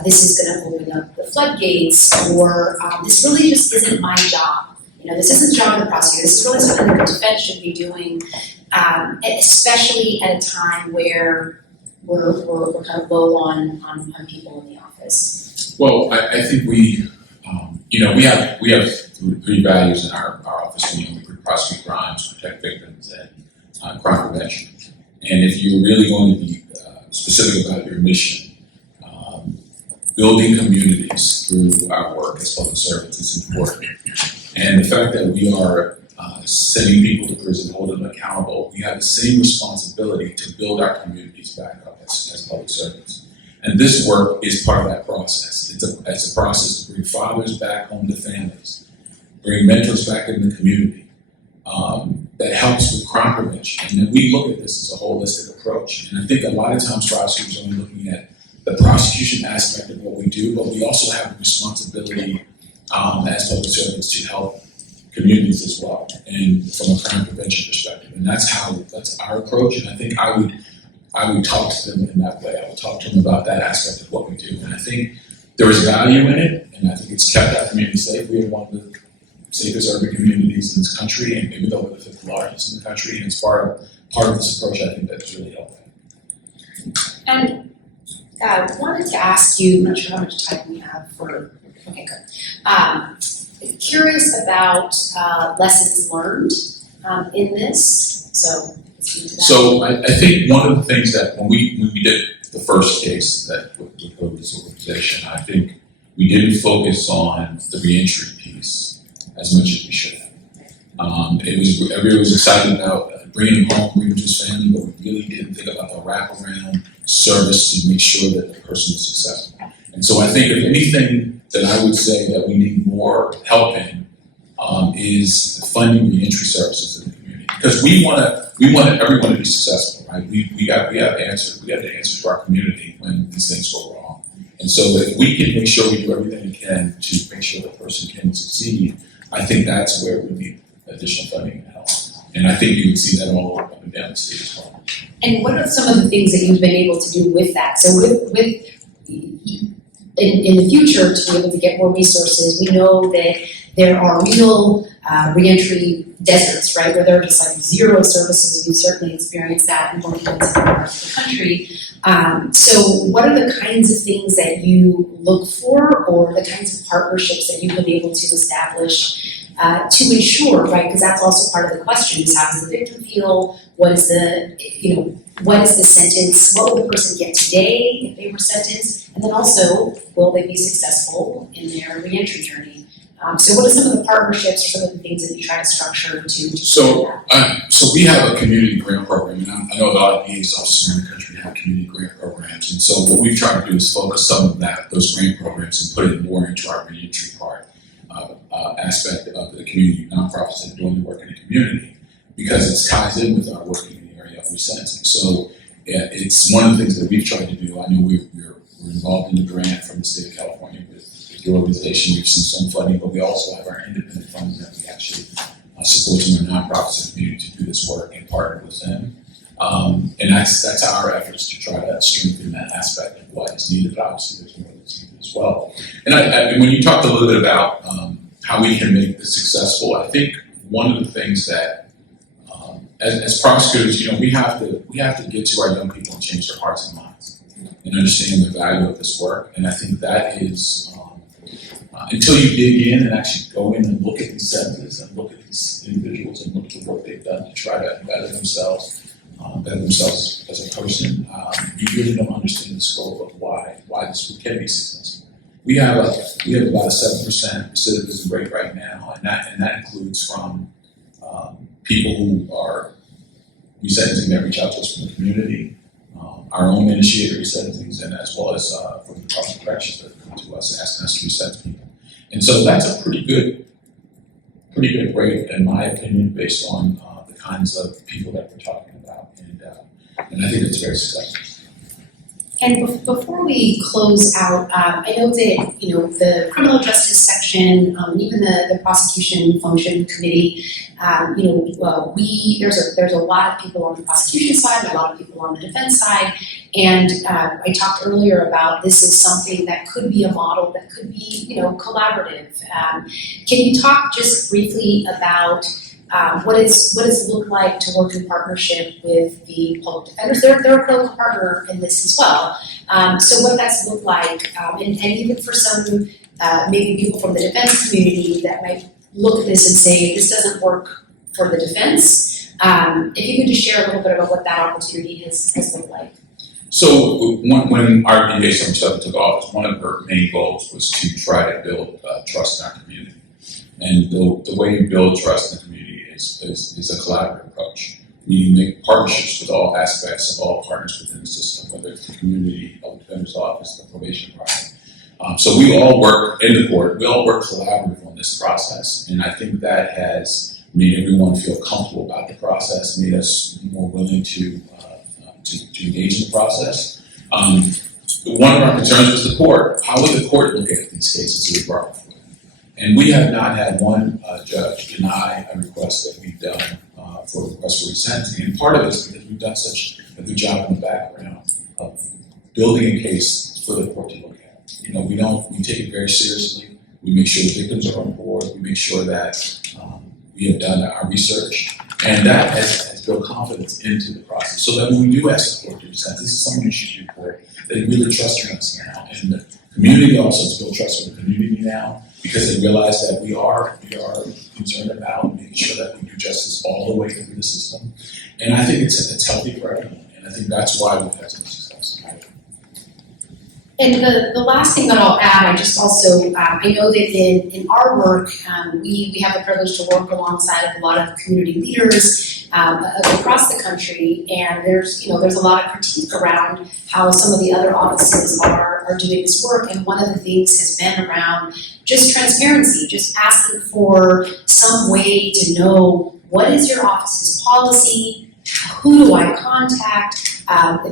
this is going to open up the floodgates, or this really just isn't my job? This isn't the job of the prosecutor. This is really something that the defense should be doing, especially at a time where we're kind of low on people in the office. Well, I think we have three values in our office. We prosecute crimes, protect victims, and crime prevention. And if you're really going to be specific about your mission, building communities through our work as public servants is important. And the fact that we are sending people to prison, holding them accountable, we have the same responsibility to build our communities back up as public servants. And this work is part of that process. It's a process to bring fathers back home to families, bring mentors back in the community, that helps with crime prevention. And then we look at this as a holistic approach. And I think a lot of times prosecutors are only looking at the prosecution aspect of what we do, but we also have a responsibility as public servants to help communities as well, and from a crime prevention perspective. And that's our approach. And I think I would talk to them in that way. I would talk to them about that aspect of what we do. And I think there is value in it, and I think it's kept our community safe. We are one of the safest urban communities in this country, and maybe though we're the fifth largest in the country. And it's part of this approach, I think, that's really helpful. And I wanted to ask you, I'm not sure how much time we have for, okay, good. Curious about lessons learned in this, so speak to that. So I think one of the things that when we did the first case that with this organization, I think we didn't focus on the reentry piece as much as we should have. Everybody was excited about bringing him home, bringing him to his family, but we really didn't think about the wraparound service to make sure that the person was successful. And so I think if anything that I would say that we need more help in is funding reentry services in the community, because we want everyone to be successful, right? We have the answer to our community when these things go wrong. And so if we can make sure we do everything we can to make sure the person can succeed, I think that's where we need additional funding and help. And I think you would see that all up and down the state as well. And what are some of the things that you've been able to do with that? So in the future, to be able to get more resources, we know that there are real reentry deserts, right, where there are just like zero services. You've certainly experienced that in more parts of the country. So what are the kinds of things that you look for, or the kinds of partnerships that you've been able to establish to ensure, right, because that's also part of the question, is how does the victim feel? What is the sentence? What will the person get today if they were sentenced? And then also, will they be successful in their reentry journey? So what are some of the partnerships or some of the things that you try to structure to So we have a community grant program, and I know a lot of DA's offices around the country have community grant programs. And so what we've tried to do is focus some of those grant programs and put it more into our reentry part aspect of the community nonprofits that are doing the work in the community, because it ties in with our work in the area of resentencing. So it's one of the things that we've tried to do. I know we're involved in the grant from the state of California with the organization. We've seen some funding, but we also have our independent funding that we actually support some of our nonprofits in the community to do this work and partner with them. And that's our efforts to try to strengthen that aspect of what is needed. But obviously, there's more that's needed as well. And when you talked a little bit about how we can make this successful, I think one of the things that, as prosecutors, we have to get to our young people and change their hearts and minds and understand the value of this work. And I think that is, until you dig in and actually go in and look at these sentences and look at these individuals and look at the work they've done to try to better themselves as a person, you really don't understand the scope of why this can be successful. We have about a 7% recidivism rate right now, and that includes from people who are resentencing that reach out to us from the community, our own initiated resentencings, and as well as from the Department of Corrections that come to us asking us to resentence people. And so that's a pretty good rate, in my opinion, based on the kinds of people that we're talking about, and I think it's very successful. And before we close out, I know that the criminal justice section, even the prosecution function committee, there's a lot of people on the prosecution side, a lot of people on the defense side, and I talked earlier about this is something that could be a model that could be collaborative. Can you talk just briefly about what does it look like to work in partnership with the public defenders? They're a critical partner in this as well. So what that's looked like, and even for some maybe people from the defense community that might look at this and say, this doesn't work for the defense. If you could just share a little bit about what that opportunity has looked like. So when our DA took office, one of her main goals was to try to build trust in our community. And the way you build trust in the community is a collaborative approach. You make partnerships with all aspects of all partners within the system, whether it's the community, public defender's office, the probation department. So we all work in the court, we all work collaboratively on this process, and I think that has made everyone feel comfortable about the process, made us more willing to engage in the process. One of our concerns was the court. How would the court look at these cases that we brought before? And we have not had one judge deny a request that we've done for a request for resentencing. And part of it is because we've done such a good job in the background of building a case for the court to look at. We take it very seriously. We make sure the victims are on board. We make sure that we have done our research. And that has built confidence into the process. So that when we do ask the court to resent, this is someone who should report, they really trust in us now. And the community also has built trust with the community now, because they realize that we are concerned about making sure that we do justice all the way through the system. And I think it's healthy for everyone. And I think that's why we've had so much success. And the last thing that I'll add, I just also, I know that in our work, we have the privilege to work alongside of a lot of community leaders across the country, and there's a lot of critique around how some of the other offices are doing this work, and one of the things has been around just transparency, just asking for some way to know what is your office's policy, who do I contact.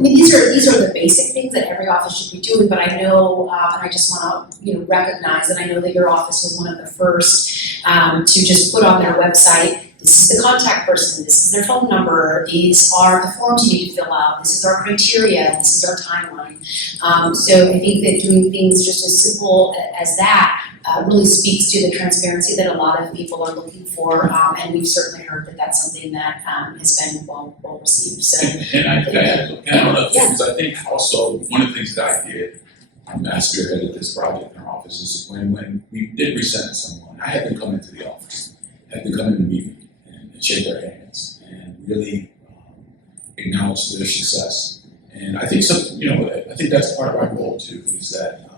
These are the basic things that every office should be doing, but I know, and I just want to recognize that I know that your office was one of the first to just put on their website, this is the contact person, this is their phone number, these are the forms you need to fill out, this is our criteria, this is our timeline. So I think that doing things just as simple as that really speaks to the transparency that a lot of people are looking for, and we've certainly heard that that's something that has been well received. So, and I don't know, because I think also one of the things that I did, I spearheaded this project in our office, is when we did resentence someone, I had them come into the office, had them come in and meet me and shake their hands and really acknowledge their success. And I think I think that's part of our goal too, is that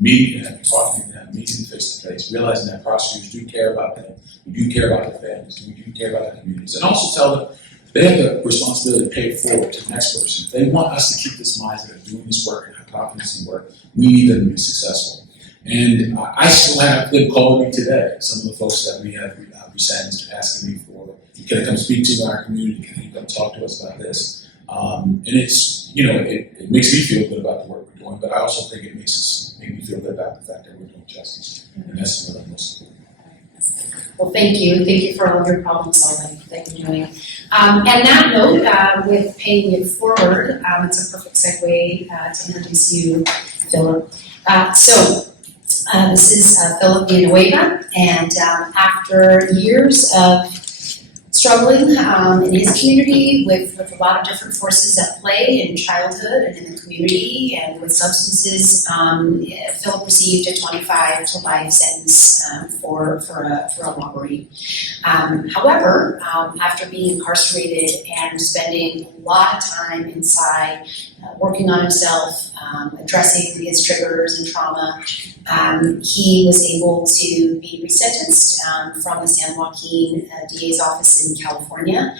meeting and talking to them, meeting face to face, realizing that prosecutors do care about them, we do care about their families, we do care about the communities, and also tell them they have the responsibility to pay it forward to the next person. If they want us to keep this mindset of doing this work and have confidence in work, we need them to be successful. And I still have them calling me today. Some of the folks that we have resentenced are asking me for, can I come speak to our community? Can you come talk to us about this? And it's, it makes me feel good about the work we're doing, but I also think it make me feel good about the fact that we're doing justice. And that's the most important. Well, thank you for all of your problem solving that you're doing. And that note, with paying it forward, it's a perfect segue to introduce you, Phillip. This is Phillip Villanueva, and after years of struggling in his community with a lot of different forces at play in childhood and in the community and with substances. Phillip received a 25 to life sentence for a robbery. However, after being incarcerated and spending a lot of time inside, working on himself, addressing his triggers and trauma, he was able to be resentenced from the San Joaquin DA's office in California.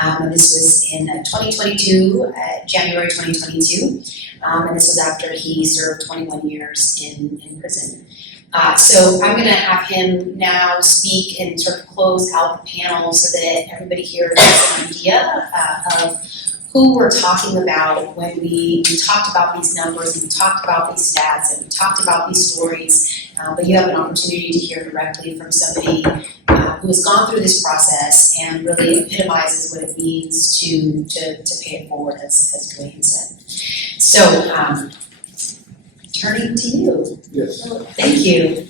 And this was in 2022, January 2022. And this was after he served 21 years in prison. So I'm going to have him now speak and sort of close out the panel so that everybody here has an idea of who we're talking about when we talked about these numbers and we talked about these stats and we talked about these stories, but you have an opportunity to hear directly from somebody who has gone through this process and really epitomizes what it means to pay it forward, as Dwain said. So, turning to you. Yes. Thank you.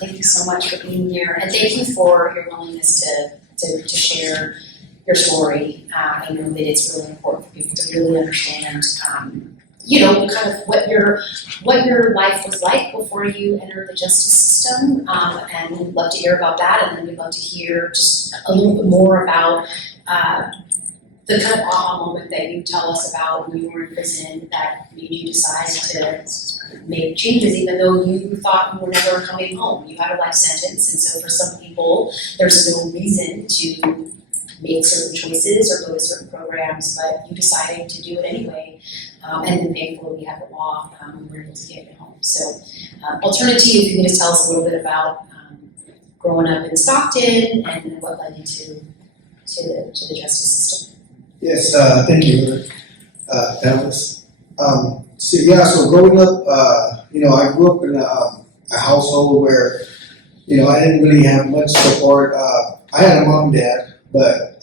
Thank you so much for being here, and thank you for your willingness to share your story. I know that it's really important for people to really understand, kind of what your life was like before you entered the justice system, and we'd love to hear about that, and then we'd love to hear just a little bit more about the kind of aha moment that you tell us about when you were in prison that made you decide to make changes even though you thought you were never coming home. You had a life sentence, and so for some people, there's no reason to make certain choices or go to certain programs, but you decided to do it anyway. And then thankfully we have the law, we were able to get it home. So I'll turn it to you if you can just tell us a little bit about growing up in Stockton and what led you to the justice system. Yes, thank you, Panelists. So growing up, I grew up in a household where, I didn't really have much support. I had a mom and dad, but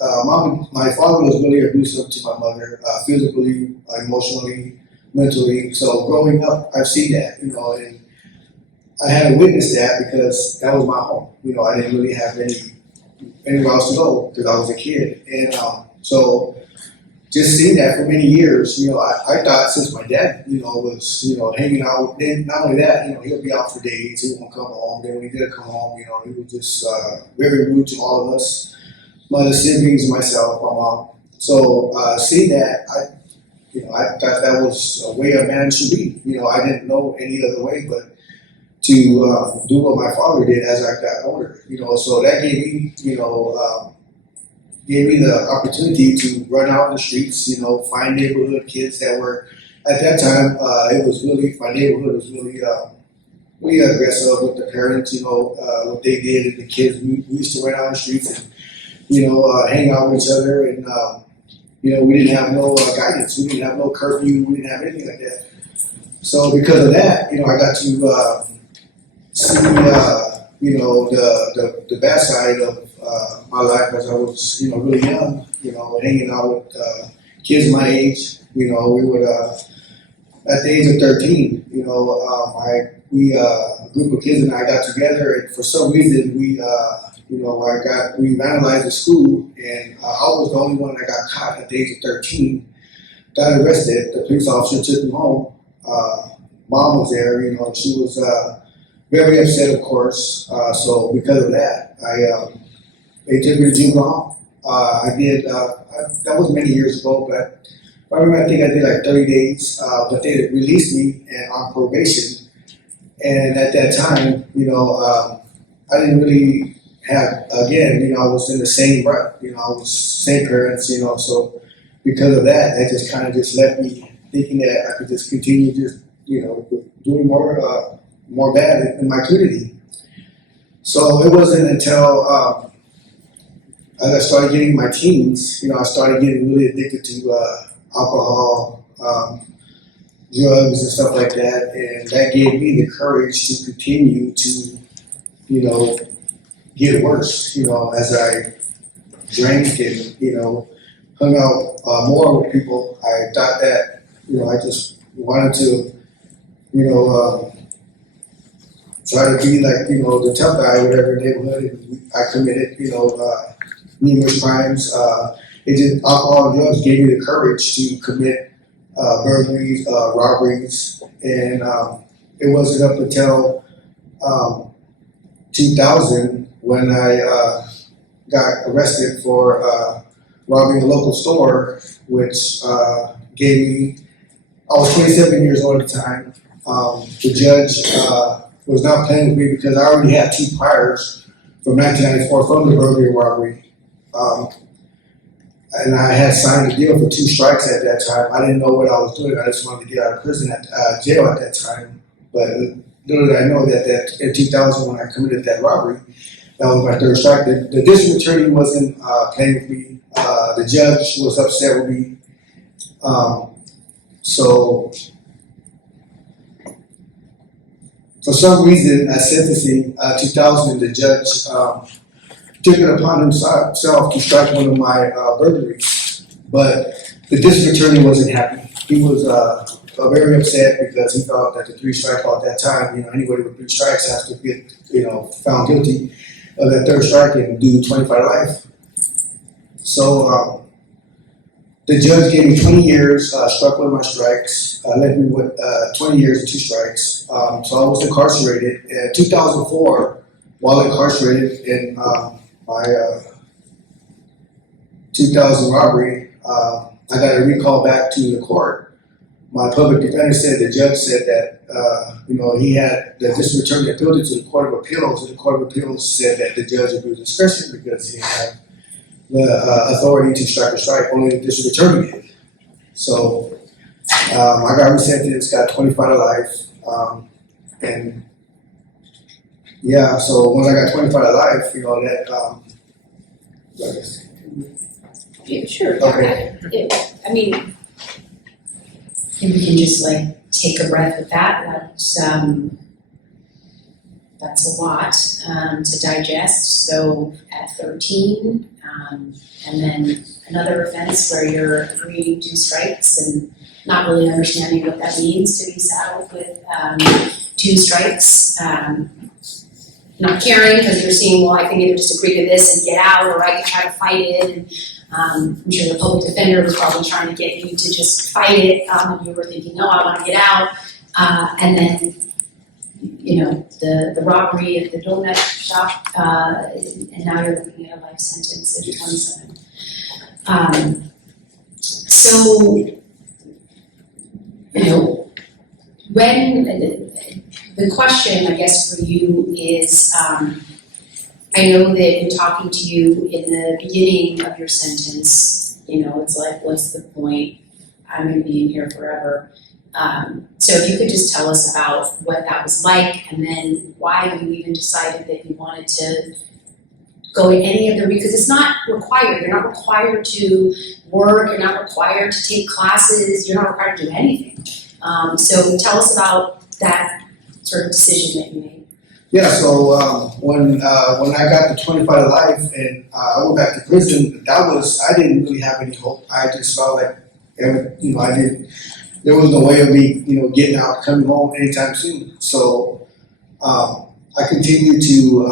my father was really abusive to my mother, physically, emotionally, mentally. So growing up, I've seen that, and I had to witness that because that was my home. I didn't really have anywhere else to go because I was a kid, and so just seeing that for many years, I thought since my dad, was, hanging out, then not only that, he'll be out for days, he won't come home. Then when he did come home, he was just very rude to all of us, my other siblings, myself, my mom. So seeing that, I thought that was a way a man should be. I didn't know any other way but to do what my father did as I got older. So that gave me, gave me the opportunity to run out in the streets, find neighborhood kids that were, at that time, my neighborhood was really aggressive with the parents, what they did, and the kids, we used to run out in the streets and, hang out with each other, and, we didn't have no guidance, we didn't have no curfew, we didn't have anything like that. So because of that, I got to see, the bad side of my life as I was, really young, hanging out with kids my age. We would, at the age of 13, a group of kids and I got together, and for some reason we vandalized the school, and I was the only one that got caught at the age of 13, got arrested. The police officer took me home. Mom was there, she was very upset, of course. So because of that, they took me to juvenile hall. That was many years ago, but I think I did like 30 days, but they released me and on probation. And at that time, I didn't really have, again, I was in the same breath, I was same parents, so because of that, that just kind of just left me thinking that I could just continue just, doing more bad in my community. So it wasn't until as I started getting my teens, I started getting really addicted to alcohol, drugs and stuff like that, and that gave me the courage to continue to, get worse, as I drank and, hung out more with people. I thought that, I just wanted to, try to be like, the tough guy, whatever neighborhood. And I committed, numerous crimes. Alcohol and drugs gave me the courage to commit burglaries, robberies, and it wasn't up until 2000 when I got arrested for robbing a local store, which gave me, I was 27 years old at the time. The judge was not playing with me because I already had 2 priors from 1994 from the burglary and robbery. And I had signed a deal for 2 strikes at that time. I didn't know what I was doing. I just wanted to get out of prison jail at that time. But little did I know that in 2000 when I committed that robbery, that was my 3rd strike. The district attorney wasn't playing with me. The judge was upset with me. So for some reason at sentencing 2000, the judge took it upon himself to strike one of my burglaries. But the district attorney wasn't happy. He was very upset because he thought that the 3 strike law at that time, anybody with 3 strikes has to get, found guilty of that 3rd strike and do 25 life. So the judge gave me 20 years, struck one of my strikes, left me with 20 years and 2 strikes. So I was incarcerated. In 2004, while incarcerated in my 2000 robbery, I got a recall back to the court. My public defender said, the judge said that, he had, the district attorney appealed it to the Court of Appeals, and the Court of Appeals said that the judge abused discretion because he had the authority to strike a strike, only the district attorney did. So I got resentenced, got 25 to life, and yeah, so when I got 25 to life, Yeah, sure. Okay. I mean, maybe we can just take a breath with that. That's a lot to digest. So at 13, and then another offense where you're agreeing 2 strikes and not really understanding what that means to be saddled with 2 strikes. Not caring because you're seeing, well, I can either just agree to this and get out, or I can try to fight it. And I'm sure the public defender was probably trying to get you to just fight it, and you were thinking, no, I want to get out. And then, the robbery at the donut shop, and now you're looking at a life sentence at 27. So, when the question, I guess, for you is, I know that in talking to you in the beginning of your sentence, it's like, what's the point? I'm going to be in here forever. So if you could just tell us about what that was like, and then why you even decided that you wanted to go in any of the, because it's not required. You're not required to work. You're not required to take classes. You're not required to do anything. So tell us about that sort of decision that you made. Yeah, so when I got the 25 to life and I went back to prison, I didn't really have any hope. I just felt like, there was no way of me, getting out, coming home anytime soon. So I continued to,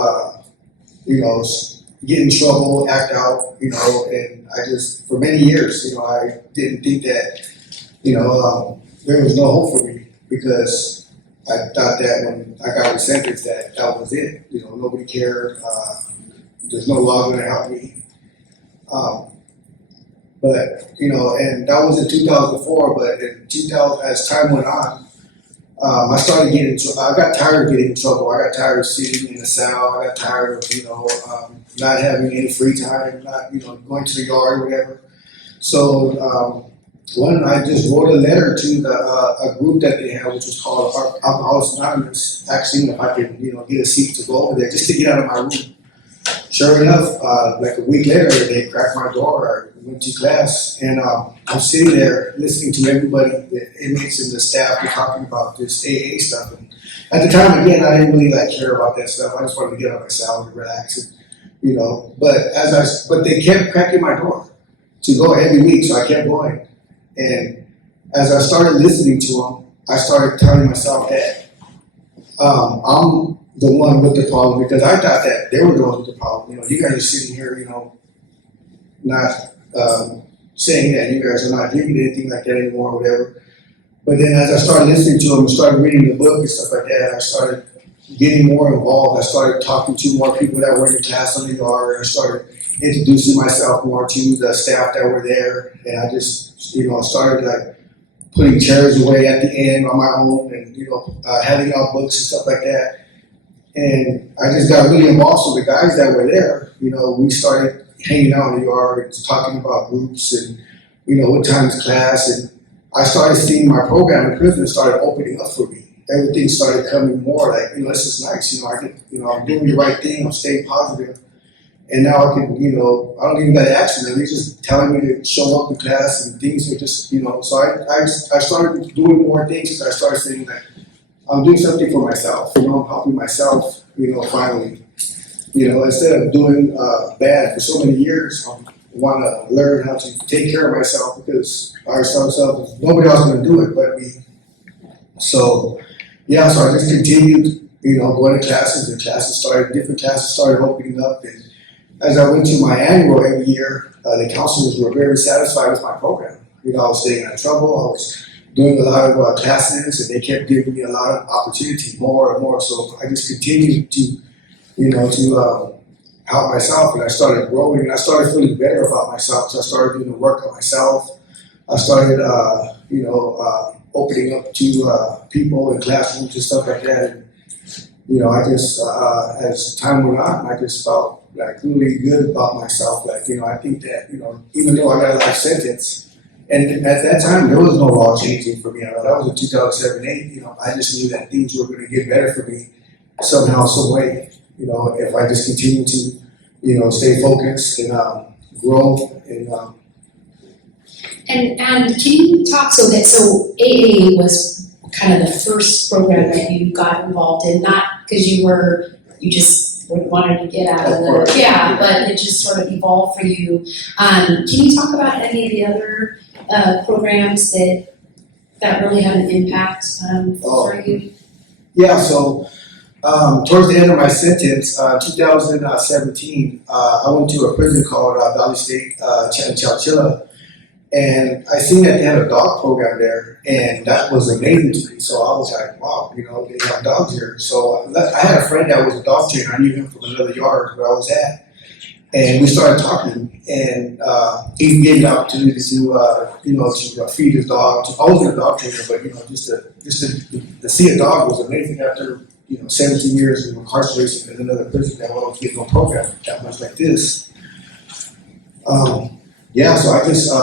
get in trouble, act out, and I just, for many years, I didn't think that, there was no hope for me because I thought that when I got resentenced that was it. Nobody cared. There's no law going to help me. And that was in 2004, but in 2000, as time went on, I started getting, I got tired of getting in trouble. I got tired of sitting in the cell. I got tired of, not having any free time, not, going to the yard or whatever. So, one, I just wrote a letter to a group that they had, which was called Alcoholics Anonymous, asking if I could, get a seat to go over there just to get out of my room. Sure enough, like a week later, they cracked my door. I went to class, and I'm sitting there listening to everybody, the inmates and the staff, were talking about this AA stuff. And at the time, again, I didn't really care about that stuff. I just wanted to get out of my cell and relax, but they kept cracking my door to go every week, so I kept going. And as I started listening to them, I started telling myself that I'm the one with the problem, because I thought that they were the ones with the problem. You guys are sitting here, not saying that you guys are not giving anything like that anymore or whatever. But then as I started listening to them and started reading the book and stuff like that, I started getting more involved. I started talking to more people that were in the class on the yard. I started introducing myself more to the staff that were there. And I just, started like putting chairs away at the end on my own and, handing out books and stuff like that. And I just got really involved. So the guys that were there, we started hanging out in the yard and talking about groups and, what time is class. And I started seeing my program in prison started opening up for me. Everything started coming more like, this is nice. I'm doing the right thing. I'm staying positive. And now I can, I don't even got to ask them. They're just telling me to show up in class and things are just, so I started doing more things because I started saying that I'm doing something for myself. I'm helping myself, finally. Instead of doing bad for so many years, I want to learn how to take care of myself because nobody else is going to do it but me. So I just continued, going to classes. Different classes started opening up. And as I went to my annual every year, the counselors were very satisfied with my program. I was staying out of trouble. I was doing a lot of classes, and they kept giving me a lot of opportunity, more and more. So I just continued to, help myself, and I started growing, and I started feeling better about myself. So I started doing the work on myself. I started, opening up to people in classrooms and stuff like that. And, I just, as time went on, I just felt like really good about myself. Like, I think that, even though I got a life sentence, and at that time there was no law changing for me. That was in 2007-8. I just knew that things were going to get better for me somehow, some way. If I just continue to, stay focused and grow and. And can you talk so AA was kind of the first program that you got involved in, not because you just wanted to get out of the but it just sort of evolved for you. Can you talk about any of the other programs that really had an impact for you? Yeah, so towards the end of my sentence, 2017, I went to a prison called Valley State in Chowchilla. And I seen that they had a dog program there, and that was amazing to me. So I was like, wow, they have dogs here. So I had a friend that was a dog trainer. I knew him from another yard where I was at. And we started talking, and he gave me the opportunity to feed his dog. I wasn't a dog trainer, but just to see a dog was amazing after 17 years of incarceration in another prison that was getting no program that much like this. So I just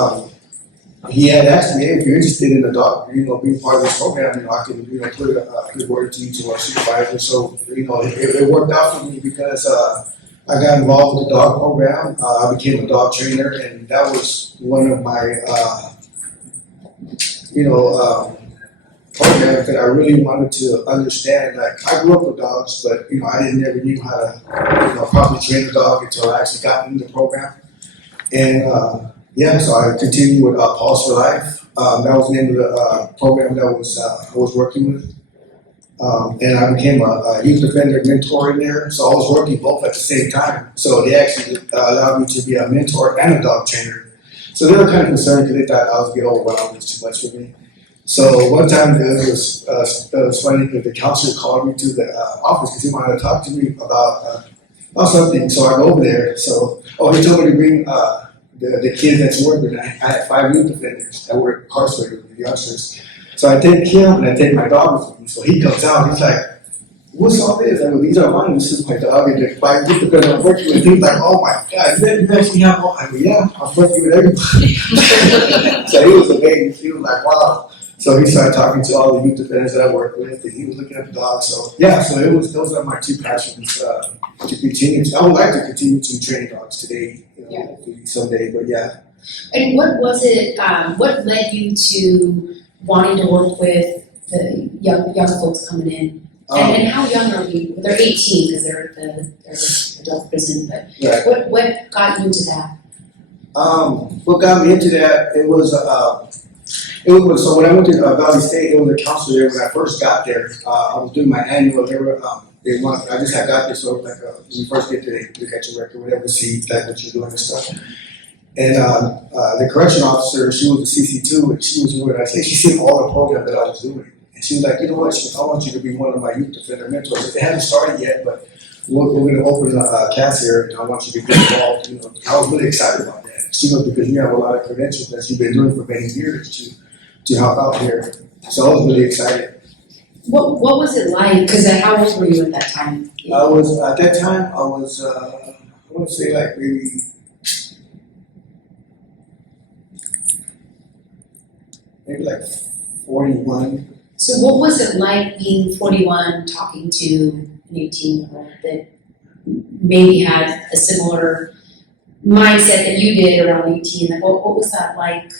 he had asked me, hey, if you're interested in the dog, being part of this program, I can put a good word to you to our supervisor. So it worked out for me because I got involved with the dog program. I became a dog trainer, and that was one of my, programs that I really wanted to understand. Like, I grew up with dogs, but, I never knew how to, properly train a dog until I actually got into the program. And, so I continued with Pulse for Life. That was the name of the program that I was working with. And I became a youth offender mentor in there. So I was working both at the same time. So they actually allowed me to be a mentor and a dog trainer. So they were kind of concerned because they thought I was getting overwhelmed. It was too much for me. So one time it was funny because the counselor called me to the office because he wanted to talk to me about something. So I go over there. So, he told me to bring the kids that's working. I had 5 youth offenders that were incarcerated with the youngsters. So I take him and I take my dog with me. So he comes out, he's like, what's all this? I go, these are mine, this is my dog, and the 5 youth offenders I'm working with. He's like, oh my God, you actually have all? I go, yeah, I'm working with everybody. So he was amazing. He was like, wow. So he started talking to all the youth offenders that I worked with, and he was looking at the dog. So those are my 2 passions to continue. I would like to continue to train dogs today, hopefully someday, but yeah. And what was it, what led you to wanting to work with the young folks coming in? And how young are we? They're 18 because they're adult prison, but right. What got you into that? What got me into that, it was so when I went to Valley State, it was a counselor there when I first got there. I was doing my annual, I just had got there, so it was like when you first get there, they look at your record, whatever, see like what you're doing and stuff. And the correction officer, she was a CC2, and she was doing, I think she seen all the program that I was doing. And she was like, you know what, I want you to be one of my youth defender mentors. They haven't started yet, but we're going to open a class here, and I want you to get involved. You know, I was really excited about that. She goes, because you have a lot of credentials that you've been doing for many years to help out here. So I was really excited. What was it like? Because how old were you at that time? I was, at that time, I was, I want to say like maybe like 41. So what was it like being 41, talking to an 18-year-old that maybe had a similar mindset that you did around 18? Like, what was that like?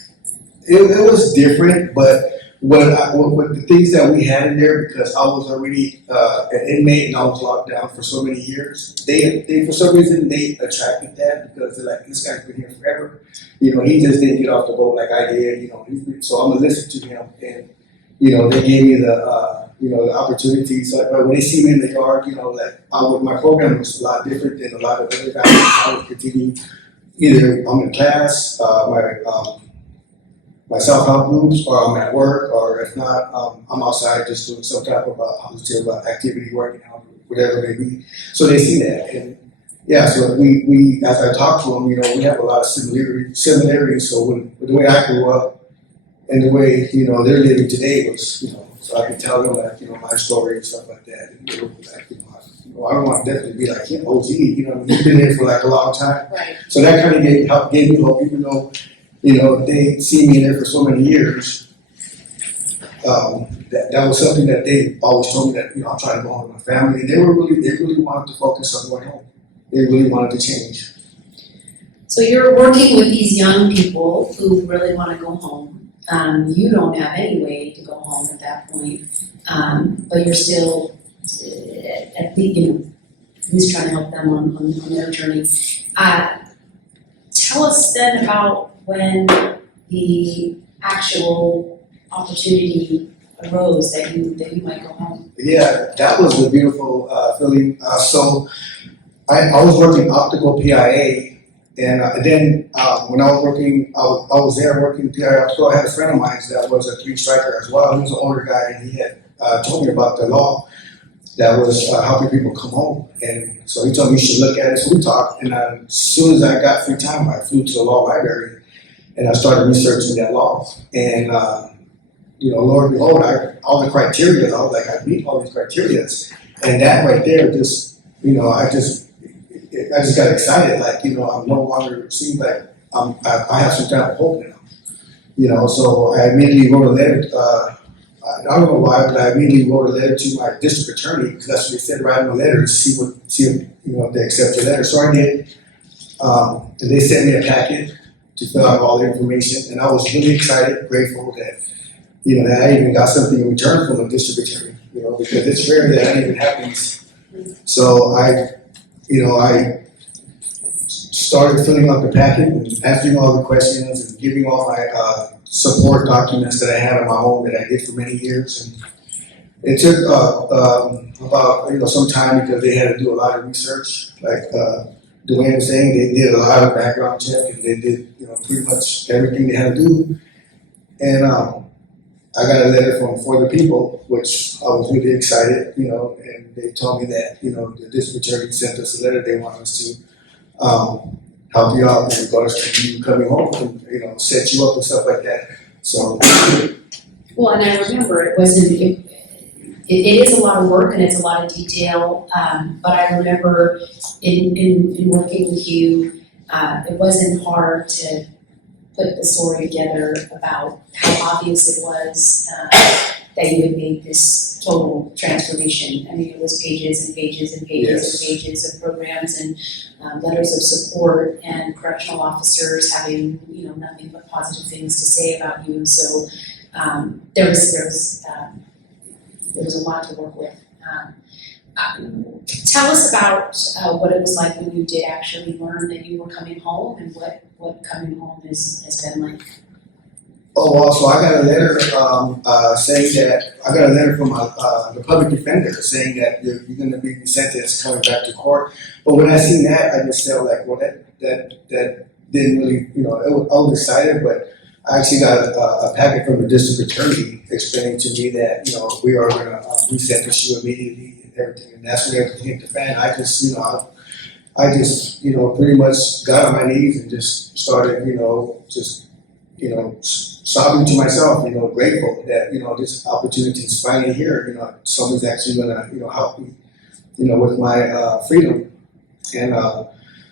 It was different, but what the things that we had in there, because I was already an inmate and I was locked down for so many years, they for some reason they attracted that because they're like, this guy's been here forever. You know, he just didn't get off the boat like I did. You know, so I'm gonna listen to him, and you know, they gave me the the opportunity. So when they see me in the yard, you know, like my program was a lot different than a lot of other guys. I would continue either I'm in class, my self-help groups, or I'm at work, or if not, I'm outside just doing some type of positive activity, working out, whatever it may be. So they see that, and yeah, so we as I talk to them, you know, we have a lot of similarities. So the way I grew up and the way, you know, they're living today was, you know, so I can tell them like, you know, my story and stuff like that. And they were like, I don't want to definitely be like, OG, you know, you've been there for like a long time. Right. So that kind of gave me hope, even though, you know, they see me in there for so many years. That was something that they always told me that, you know, I'm trying to go home with my family. And they really wanted to focus on going home. They really wanted to change. So you're working with these young people who really want to go home. You don't have any way to go home at that point, but you're still at least trying to help them on their journey. Tell us then about when the actual opportunity arose that you might go home. Yeah, that was a beautiful feeling. So I was working optical PIA, and then when I was working, I was there working PIA optical. I had a friend of mine that was a 3-striker as well. He was an older guy, and he had told me about the law that was helping people come home. And so he told me you should look at it. So we talked, and as soon as I got free time, I flew to the law library, and I started researching that law. And you know, Lord and behold, all the criteria, I was like, I meet all these criteria. And that right there just, you know, I just got excited. Like, you know, I'm no longer, seems like I have some kind of hope now. You know, so I immediately wrote a letter. I don't know why, but I immediately wrote a letter to my district attorney, because that's what they said, write them a letter to see if, you know, if they accept the letter. So I did. And they sent me a packet to fill out all the information. And I was really excited, grateful that, you know, that I even got something in return from a district attorney, you know, because it's rare that even happens. So I started filling out the packet and answering all the questions and giving all my support documents that I had on my own that I did for many years. And it took about, you know, some time because they had to do a lot of research. Like Dwain was saying, they did a lot of background check, and they did, you know, pretty much everything they had to do. And I got a letter from For the People, which I was really excited, you know, and they told me that, you know, the district attorney sent us a letter. They want us to help you out in regards to you coming home and, you know, set you up and stuff like that. So. Well, and I remember it is a lot of work and it's a lot of detail, but I remember in working with you, it wasn't hard to put the story together about how obvious it was that you had made this total transformation. I mean, it was pages and pages and pages Yes. and pages of programs and letters of support, and correctional officers having, you know, nothing but positive things to say about you. So there was a lot to work with. Tell us about what it was like when you did actually learn that you were coming home, and what coming home has been like. Oh, well, so I got a letter saying that, I got a letter from the public defender saying that you're going to be sentenced coming back to court. But when I seen that, I just felt like, well, that didn't really, I was excited, but I actually got a packet from the district attorney explaining to me that, we are gonna resentence you immediately and everything, and that's when everything hit the fan. I just, pretty much got on my knees and just started, sobbing to myself, grateful that, this opportunity is finally here, someone's actually gonna, help me, with my freedom. And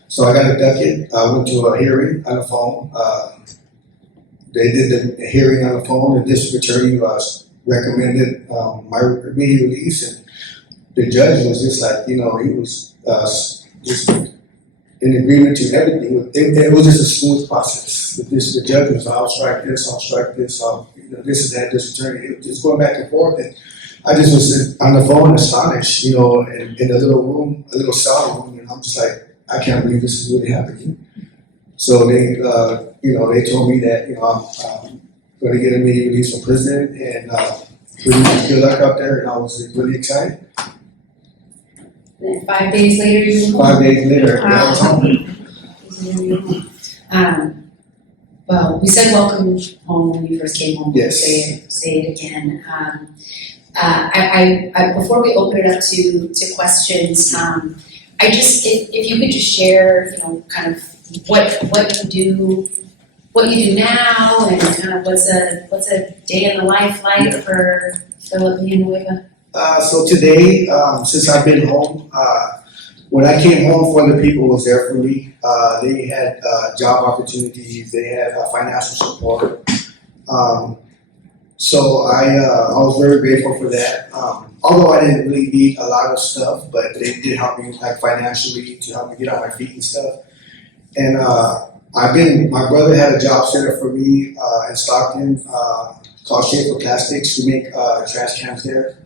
so I got abducted. I went to a hearing on the phone. They did the hearing on the phone. The district attorney recommended my immediate release, and the judge was just like, he was just in agreement to everything. It was just a smooth process. The judge was, I'll strike this, this is that district attorney. It was just going back and forth. And I just was on the phone astonished, in a little room, a little cell room, and I'm just like, I can't believe this is really happening. So they, they told me that, I'm going to get immediate release from prison and pretty much good luck out there, and I was really excited. And then 5 days later, you were home. 5 days later, I was home. Well, we said welcome home when you first came home. Yes. Say it again. I before we open it up to questions, if you could just share, kind of what you do now, and kind of what's a day in the life like for Phillip Villanueva. So today, since I've been home, when I came home, for the people was there for me. They had job opportunities, they had financial support. So I was very grateful for that. Although I didn't really need a lot of stuff, but they did help me financially to help me get on my feet and stuff. And my brother had a job set up for me in Stockton called Schaefer Plastics. We make trash cans there.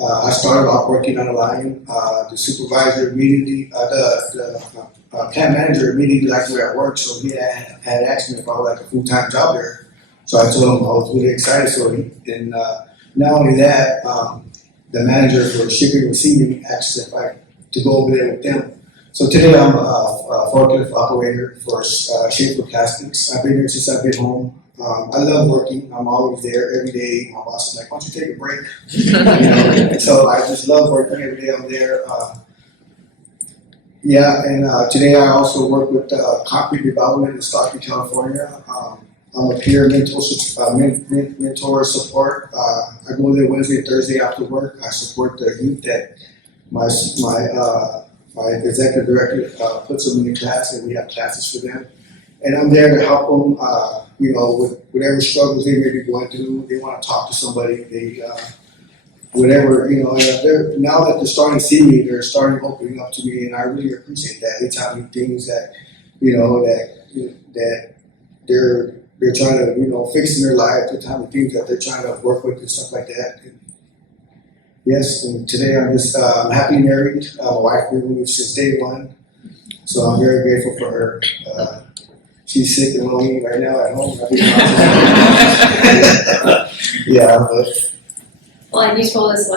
I started off working on the line. The supervisor immediately, the plant manager immediately liked me at work, so he had asked me if I would like a full-time job there. So I told him I was really excited. So not only that, the manager for shipping and receiving asked if I to go over there with them. So today I'm a forklift operator for Schaefer Plastics. I've been here since I've been home. I love working. I'm always there every day. My boss is like, why don't you take a break? So I just love working every day. I'm there. Today I also work with concrete development in Stockton, California. I'm a peer mentor support. I go there Wednesday, Thursday after work. I support the youth that my executive director puts them in the class, and we have classes for them. And I'm there to help them, with whatever struggles they may be going through. They want to talk to somebody. They, whatever, now that they're starting to see me, they're starting opening up to me, and I really appreciate that. They tell me things that, that they're trying to, fix in their life. They're telling me things that they're trying to work with and stuff like that. And yes, and today I'm happily married. My wife been with me since day one, so I'm very grateful for her. She's sick and lonely right now at home. Well, and you told us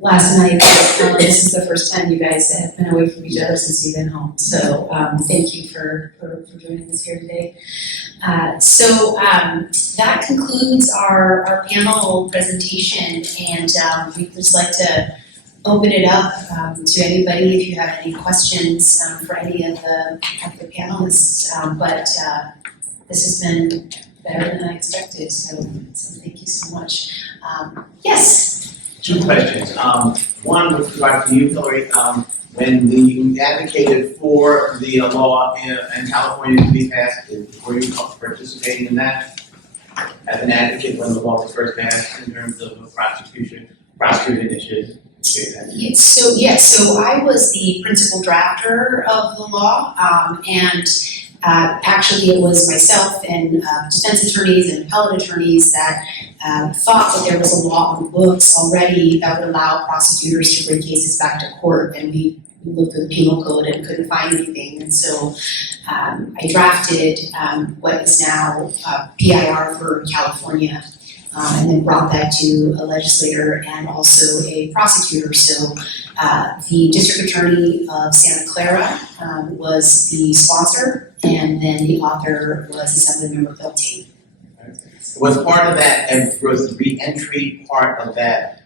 last night that this is the first time you guys have been away from each other since you've been home. So thank you for joining us here today. So that concludes our panel presentation, and we'd just like to open it up to anybody if you have any questions for any of the panelists. But this has been better than I expected, so thank you so much. Yes? 2 questions. One with regard to you, Hillary. When you advocated for the law in California to be passed, were you participating in that as an advocate when the law was first passed in terms of Prosecutor-Initiated? So I was the principal drafter of the law, and actually it was myself and defense attorneys and appellate attorneys that thought that there was a law on the books already that would allow prosecutors to bring cases back to court, and we looked at the penal code and couldn't find anything, and so I drafted what is now PIR for California. and then brought that to a legislator and also a prosecutor. So the district attorney of Santa Clara was the sponsor, and then the author was Assemblymember Phillip. Was part of that, and was the re-entry part of that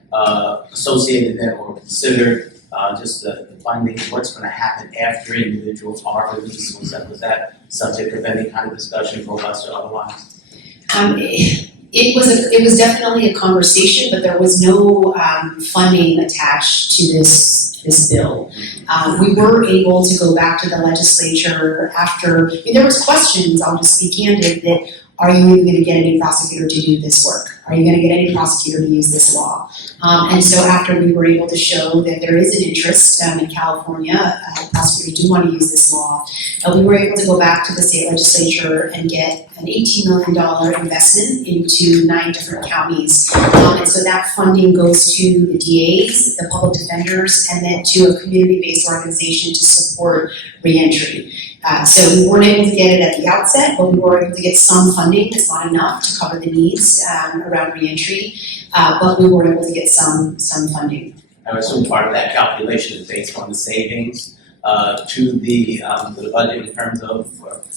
associated then or considered just the funding, what's going to happen after individuals are released? Was that subject of any kind of discussion, robust or otherwise? It was definitely a conversation, but there was no funding attached to this bill. We were able to go back to the legislature after, there was questions, I'll just be candid, that are you even going to get any prosecutor to do this work? Are you going to get any prosecutor to use this law? And so after we were able to show that there is an interest in California, prosecutors do want to use this law, we were able to go back to the state legislature and get an $18 million investment into 9 different counties. And so that funding goes to the DAs, the public defenders, and then to a community-based organization to support reentry. So we weren't able to get it at the outset, but we were able to get some funding. It's not enough to cover the needs around reentry, but we were able to get some funding. I would assume part of that calculation is based on the savings to the budget in terms of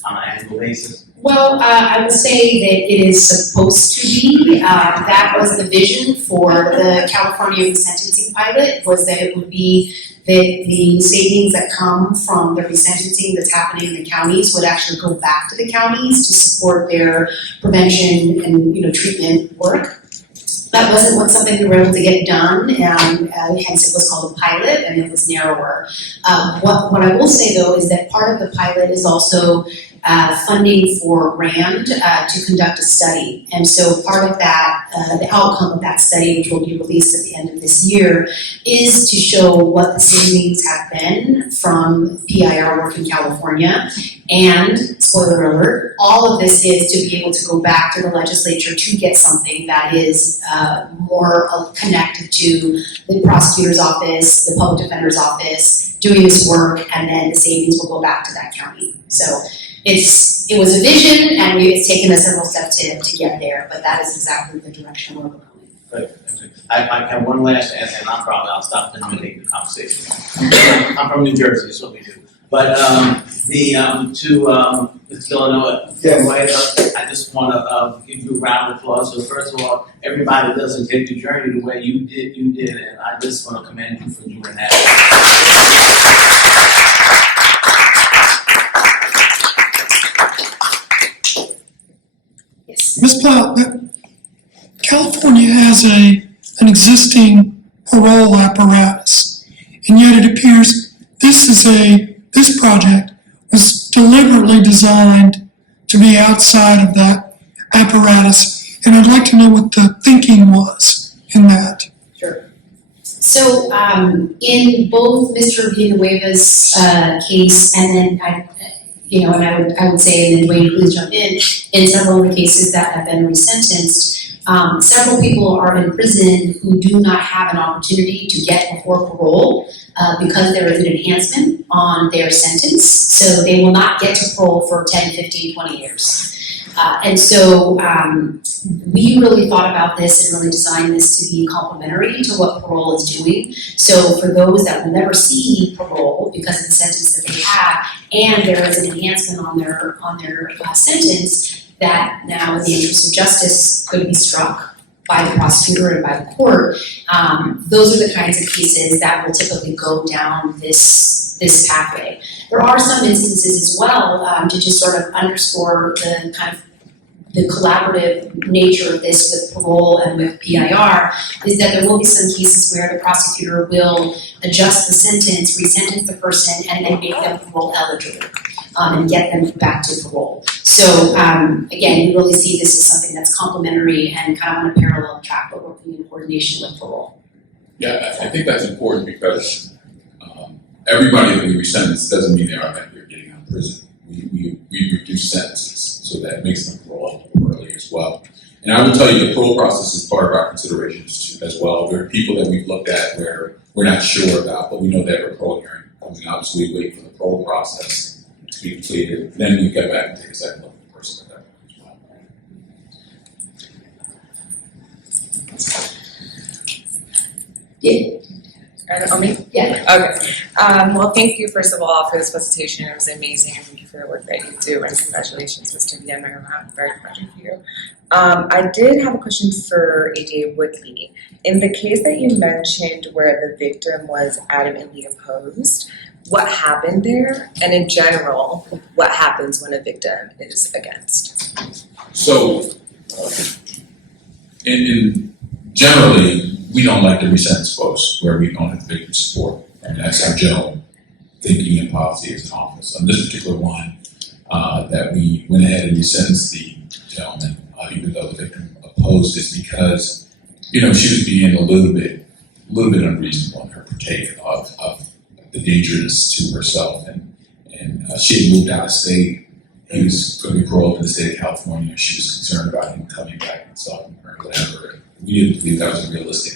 on an annual basis. Well, I would say that it is supposed to be. That was the vision for the California resentencing pilot, was that it would be that the savings that come from the resentencing that's happening in the counties would actually go back to the counties to support their prevention and treatment work. That wasn't something we were able to get done, hence it was called a pilot and it was narrower. What I will say though is that part of the pilot is also funding for RAND to conduct a study. And so part of that, the outcome of that study, which will be released at the end of this year, is to show what the savings have been from PIR work in California. And, spoiler alert, all of this is to be able to go back to the legislature to get something that is more connected to the prosecutor's office, the public defender's office, doing this work, and then the savings will go back to that county. So it was a vision, and it's taken us several steps to get there, but that is exactly the direction we're going. Good. I have one last answer, and I'll stop dominating the conversation. I'm from New Jersey, so we do. But to Ms. Villanueva, I just want to give you a round of applause. So first of all, everybody doesn't take the journey the way you did, and I just want to commend you for doing that. Ms. Blout, California has an existing parole apparatus, and yet it appears this project was deliberately designed to be outside of that apparatus, and I'd like to know what the thinking was in that. Sure. So in both Mr. Villanueva's case, and then I would say, and then Dwain, please jump in several of the cases that have been resentenced, several people are in prison who do not have an opportunity to get before parole because there is an enhancement on their sentence. So they will not get to parole for 10, 15, 20 years. And so we really thought about this and really designed this to be complementary to what parole is doing. So for those that will never see parole because of the sentence that they have, and there is an enhancement on their sentence, that now in the interest of justice could be struck by the prosecutor and by the court. Those are the kinds of cases that will typically go down this pathway. There are some instances as well to just sort of underscore the kind of the collaborative nature of this with parole and with PIR, is that there will be some cases where the prosecutor will adjust the sentence, resentence the person, and then make them parole eligible and get them back to parole. So again, we really see this as something that's complementary and kind of on a parallel track, but working in coordination with parole. Yeah, I think that's important because everybody that we resentence doesn't mean they automatically are getting out of prison. We reduce sentences, so that makes them parole early as well. And I will tell you, the parole process is part of our considerations as well. There are people that we've looked at where we're not sure about, but we know they have a parole hearing coming up, so we wait for the parole process to be completed. Then we go back and take a second look at the person at that point as well. On me? Yeah. Okay. Well, thank you, first of all, for this presentation. It was amazing. Thank you for the work that you do, and congratulations, Mr. Villanueva. I'm very proud of you. I did have a question for AJ Woodley. In the case that you mentioned where the victim was adamantly opposed, what happened there? And in general, what happens when a victim is against? So, in generally, we don't like to resentence folks where we don't have the victim support. And that's our general thinking and policy as an office. On this particular one, that we went ahead and resentenced the gentleman, even though the victim opposed, is because, she was being a little bit unreasonable in her take of the dangers to herself. And she had moved out of state. He was going to be paroled in the state of California. She was concerned about him coming back and solving her, whatever. We didn't believe that was a realistic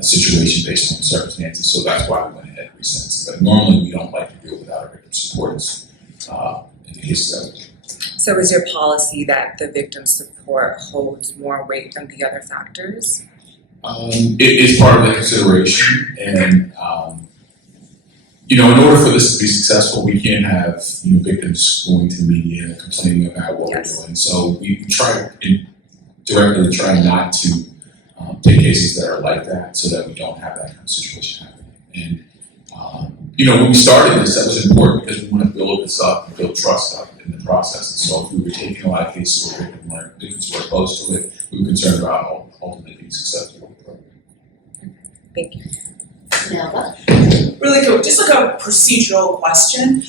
situation based on the circumstances, so that's why we went ahead and resentenced. But normally we don't like to deal without our victim supports in the cases that we do. So is your policy that the victim support holds more weight than the other factors? It is part of the consideration, and in order for this to be successful, we can't have victims going to the media complaining about what we're doing. So we directly try not to take cases that are like that, so that we don't have that kind of situation happening. And when we started this, that was important because we want to build this up and build trust up in the process. And so if we were taking a lot of cases where victims were opposed to it, we were concerned about ultimately being successful with the program. Thank you. Nelva? Really quick, just like a procedural question.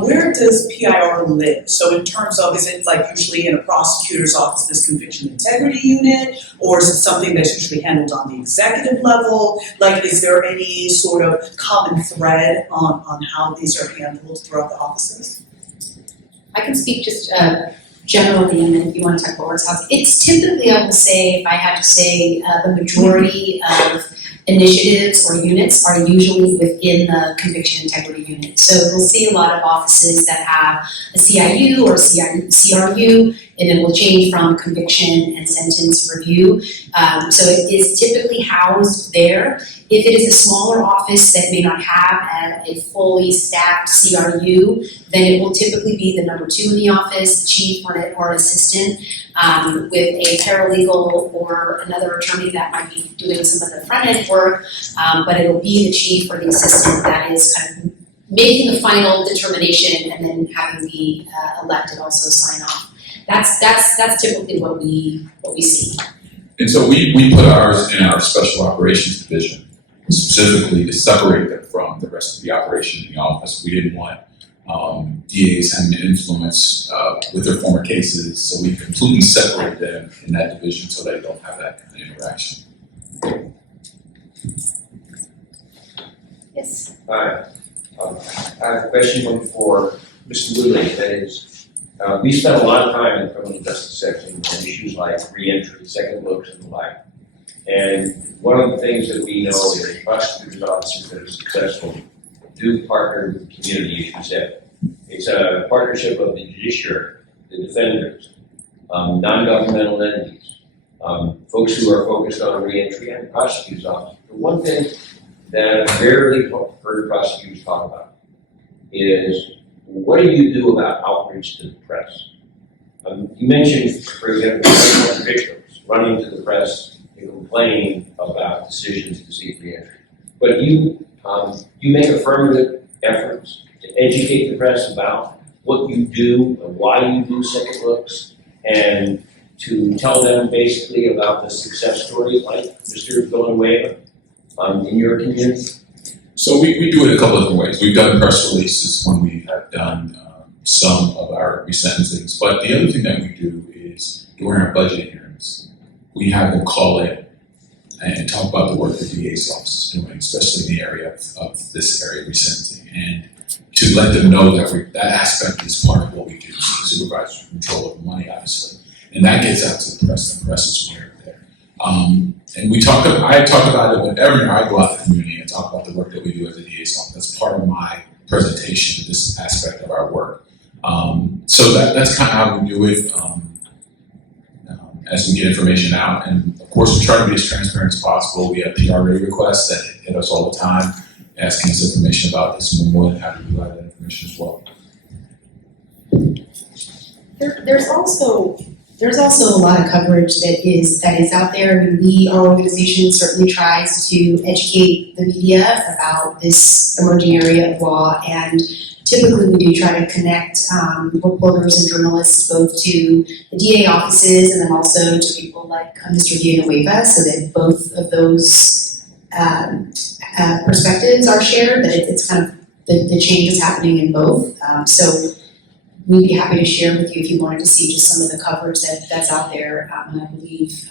Where does PIR live? So in terms of, is it like usually in a prosecutor's office, this conviction integrity unit, or is it something that's usually handled on the executive level? Like, is there any sort of common thread on how these are handled throughout the offices? I can speak just generally, and then if you want to talk about works house, it's typically, I will say, if I had to say, the majority of initiatives or units are usually within the conviction integrity unit. So we'll see a lot of offices that have a CIU or CRU, and it will change from conviction and sentence review. So it is typically housed there. If it is a smaller office that may not have a fully staffed CRU, then it will typically be the number 2 in the office, the chief or assistant, with a paralegal or another attorney that might be doing some of the front end work, but it'll be the chief or the assistant that is kind of making the final determination and then having the elected also sign off. That's typically what we see. And so we put ours in our special operations division, specifically to separate them from the rest of the operation in the office. We didn't want DAs having an influence with their former cases, so we completely separated them in that division so they don't have that kind of interaction. Yes. Hi. I have a question for Mr. Woodley. That is, we spent a lot of time in the criminal justice section on issues like reentry, second looks, and the like. And one of the things that we know is prosecutors' officers that are successful do partner with community issues. It's a partnership of the judiciary, the defenders, non-governmental entities, folks who are focused on reentry, and prosecutors' officers. The one thing that I've rarely heard prosecutors talk about is, what do you do about outreach to the press? You mentioned, for example, victims running to the press and complaining about decisions to seek reentry. But you make affirmative efforts to educate the press about what you do and why you do second looks, and to tell them basically about the success stories like Mr. Villanueva in your community? So we do it a couple of different ways. We've done press releases when we have done some of our resentencings, but the other thing that we do is during our budget hearings, we have them call in and talk about the work the DA's office is doing, especially in the area of this area of resentencing, and to let them know that that aspect is part of what we do. So the supervisor's control over money, obviously, and that gets out to the press. The press is aware of there. And I talk about it whenever I go out to the community and talk about the work that we do at the DA's office. That's part of my presentation, this aspect of our work. So that's kind of how we do it. as we get information out. And of course, we try to be as transparent as possible. We have PRA requests that hit us all the time, asking us information about this, and we're more than happy to provide that information as well. There's also a lot of coverage that is out there. I mean, our organization certainly tries to educate the media about this emerging area of law, and typically we do try to connect reporters and journalists both to the DA offices and then also to people like Mr. Villanueva, so that both of those perspectives are shared, that it's kind of the change is happening in both. So we'd be happy to share with you if you wanted to see just some of the coverage that's out there, and I believe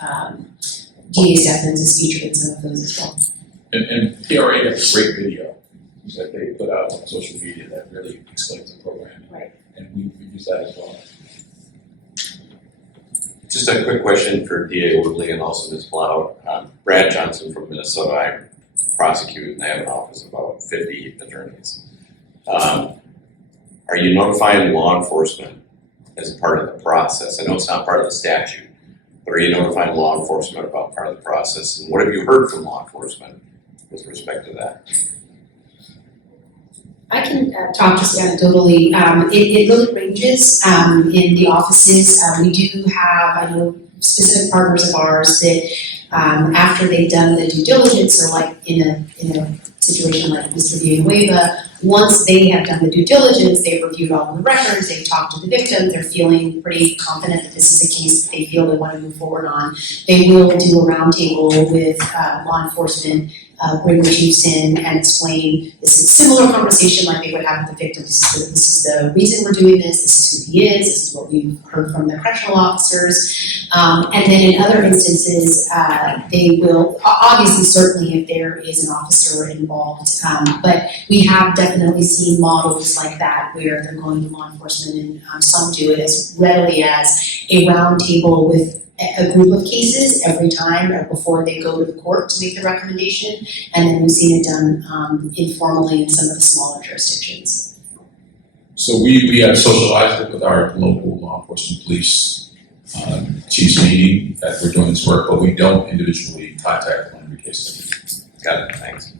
DA Stephens is featured in some of those as well. And PRA has a great video that they put out on social media that really explains the program. Right. And we use that as well. Just a quick question for DA Woodley and also Ms. Blout. Brad Johnson from Minnesota, I prosecute and I have an office of about 50 attorneys. Are you notifying law enforcement as a part of the process? I know it's not part of the statute, but are you notifying law enforcement about part of the process? And what have you heard from law enforcement with respect to that? I can talk just anecdotally. It really ranges in the offices. We do have, I know, specific partners of ours that after they've done the due diligence, or like in a situation like Mr. Villanueva, once they have done the due diligence, they've reviewed all of the records, they've talked to the victim, they're feeling pretty confident that this is a case that they feel they want to move forward on. They will do a roundtable with law enforcement, bring the chiefs in and explain this is a similar conversation like they would have with the victim. This is the reason we're doing this is who he is, this is what we've heard from the correctional officers. And then in other instances, they will, obviously certainly if there is an officer involved, but we have definitely seen models like that where they're going to law enforcement, and some do it as readily as a roundtable with a group of cases every time or before they go to the court to make the recommendation, and then we've seen it done informally in some of the smaller jurisdictions. So we have socialized it with our local law enforcement police chiefs meeting that we're doing this work, but we don't individually contact one every case. Got it, thanks.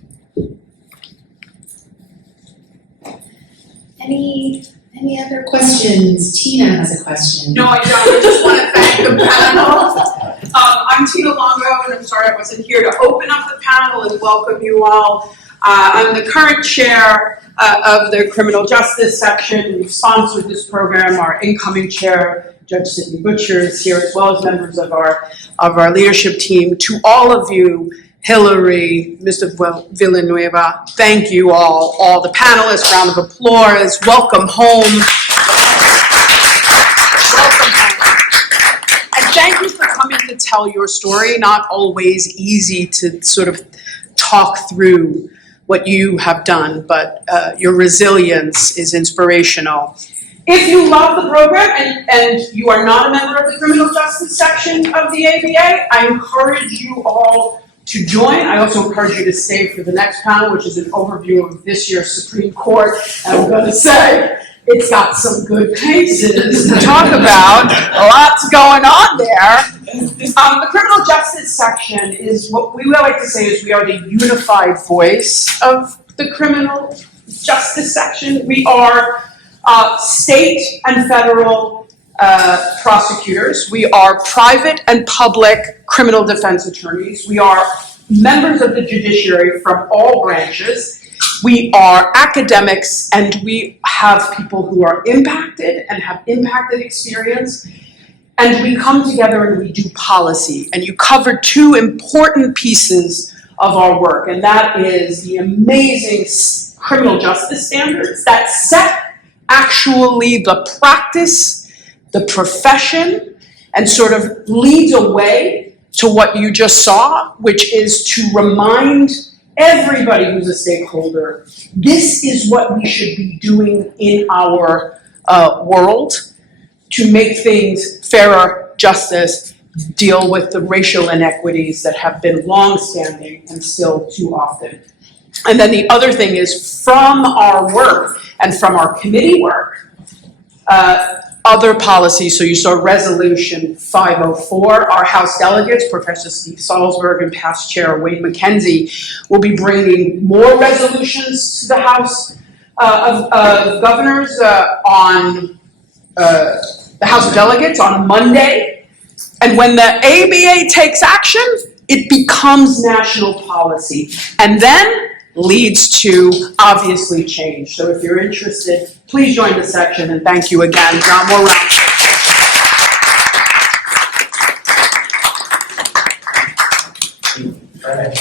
Any other questions? Tina has a question. No, I don't. I just want to thank the panel. I'm Tina Longo, and I'm sorry I wasn't here to open up the panel and welcome you all. I'm the current chair of the criminal justice section. We've sponsored this program. Our incoming chair, Judge Sidney Butcher, is here, as well as members of our leadership team. To all of you, Hillary, Mr. Villanueva, thank you all the panelists, round of applause, welcome home. Welcome home. And thank you for coming to tell your story. Not always easy to sort of talk through what you have done, but your resilience is inspirational. If you love the program and you are not a member of the criminal justice section of the ABA, I encourage you all to join. I also encourage you to stay for the next panel, which is an overview of this year's Supreme Court. And I'm going to say, it's got some good cases to talk about. Lots going on there. The criminal justice section is what we like to say is we are the unified voice of the criminal justice section. We are state and federal prosecutors. We are private and public criminal defense attorneys. We are members of the judiciary from all branches. We are academics, and we have people who are impacted and have impacted experience. And we come together and we do policy. And you covered two important pieces of our work, and that is the amazing criminal justice standards that set actually the practice, the profession, and sort of leads a way to what you just saw, which is to remind everybody who's a stakeholder, this is what we should be doing in our world to make things fairer, justice, deal with the racial inequities that have been long-standing and still too often. And then the other thing is, from our work and from our committee work, other policies, so you saw Resolution 504, our House delegates, Professor Steve Salzberg and past Chair Wayne McKenzie, will be bringing more resolutions to the House of Governors on the House of Delegates on Monday. And when the ABA takes action, it becomes national policy and then leads to, obviously, change. So if you're interested, please join the section, and thank you again. John, more rounds. All right,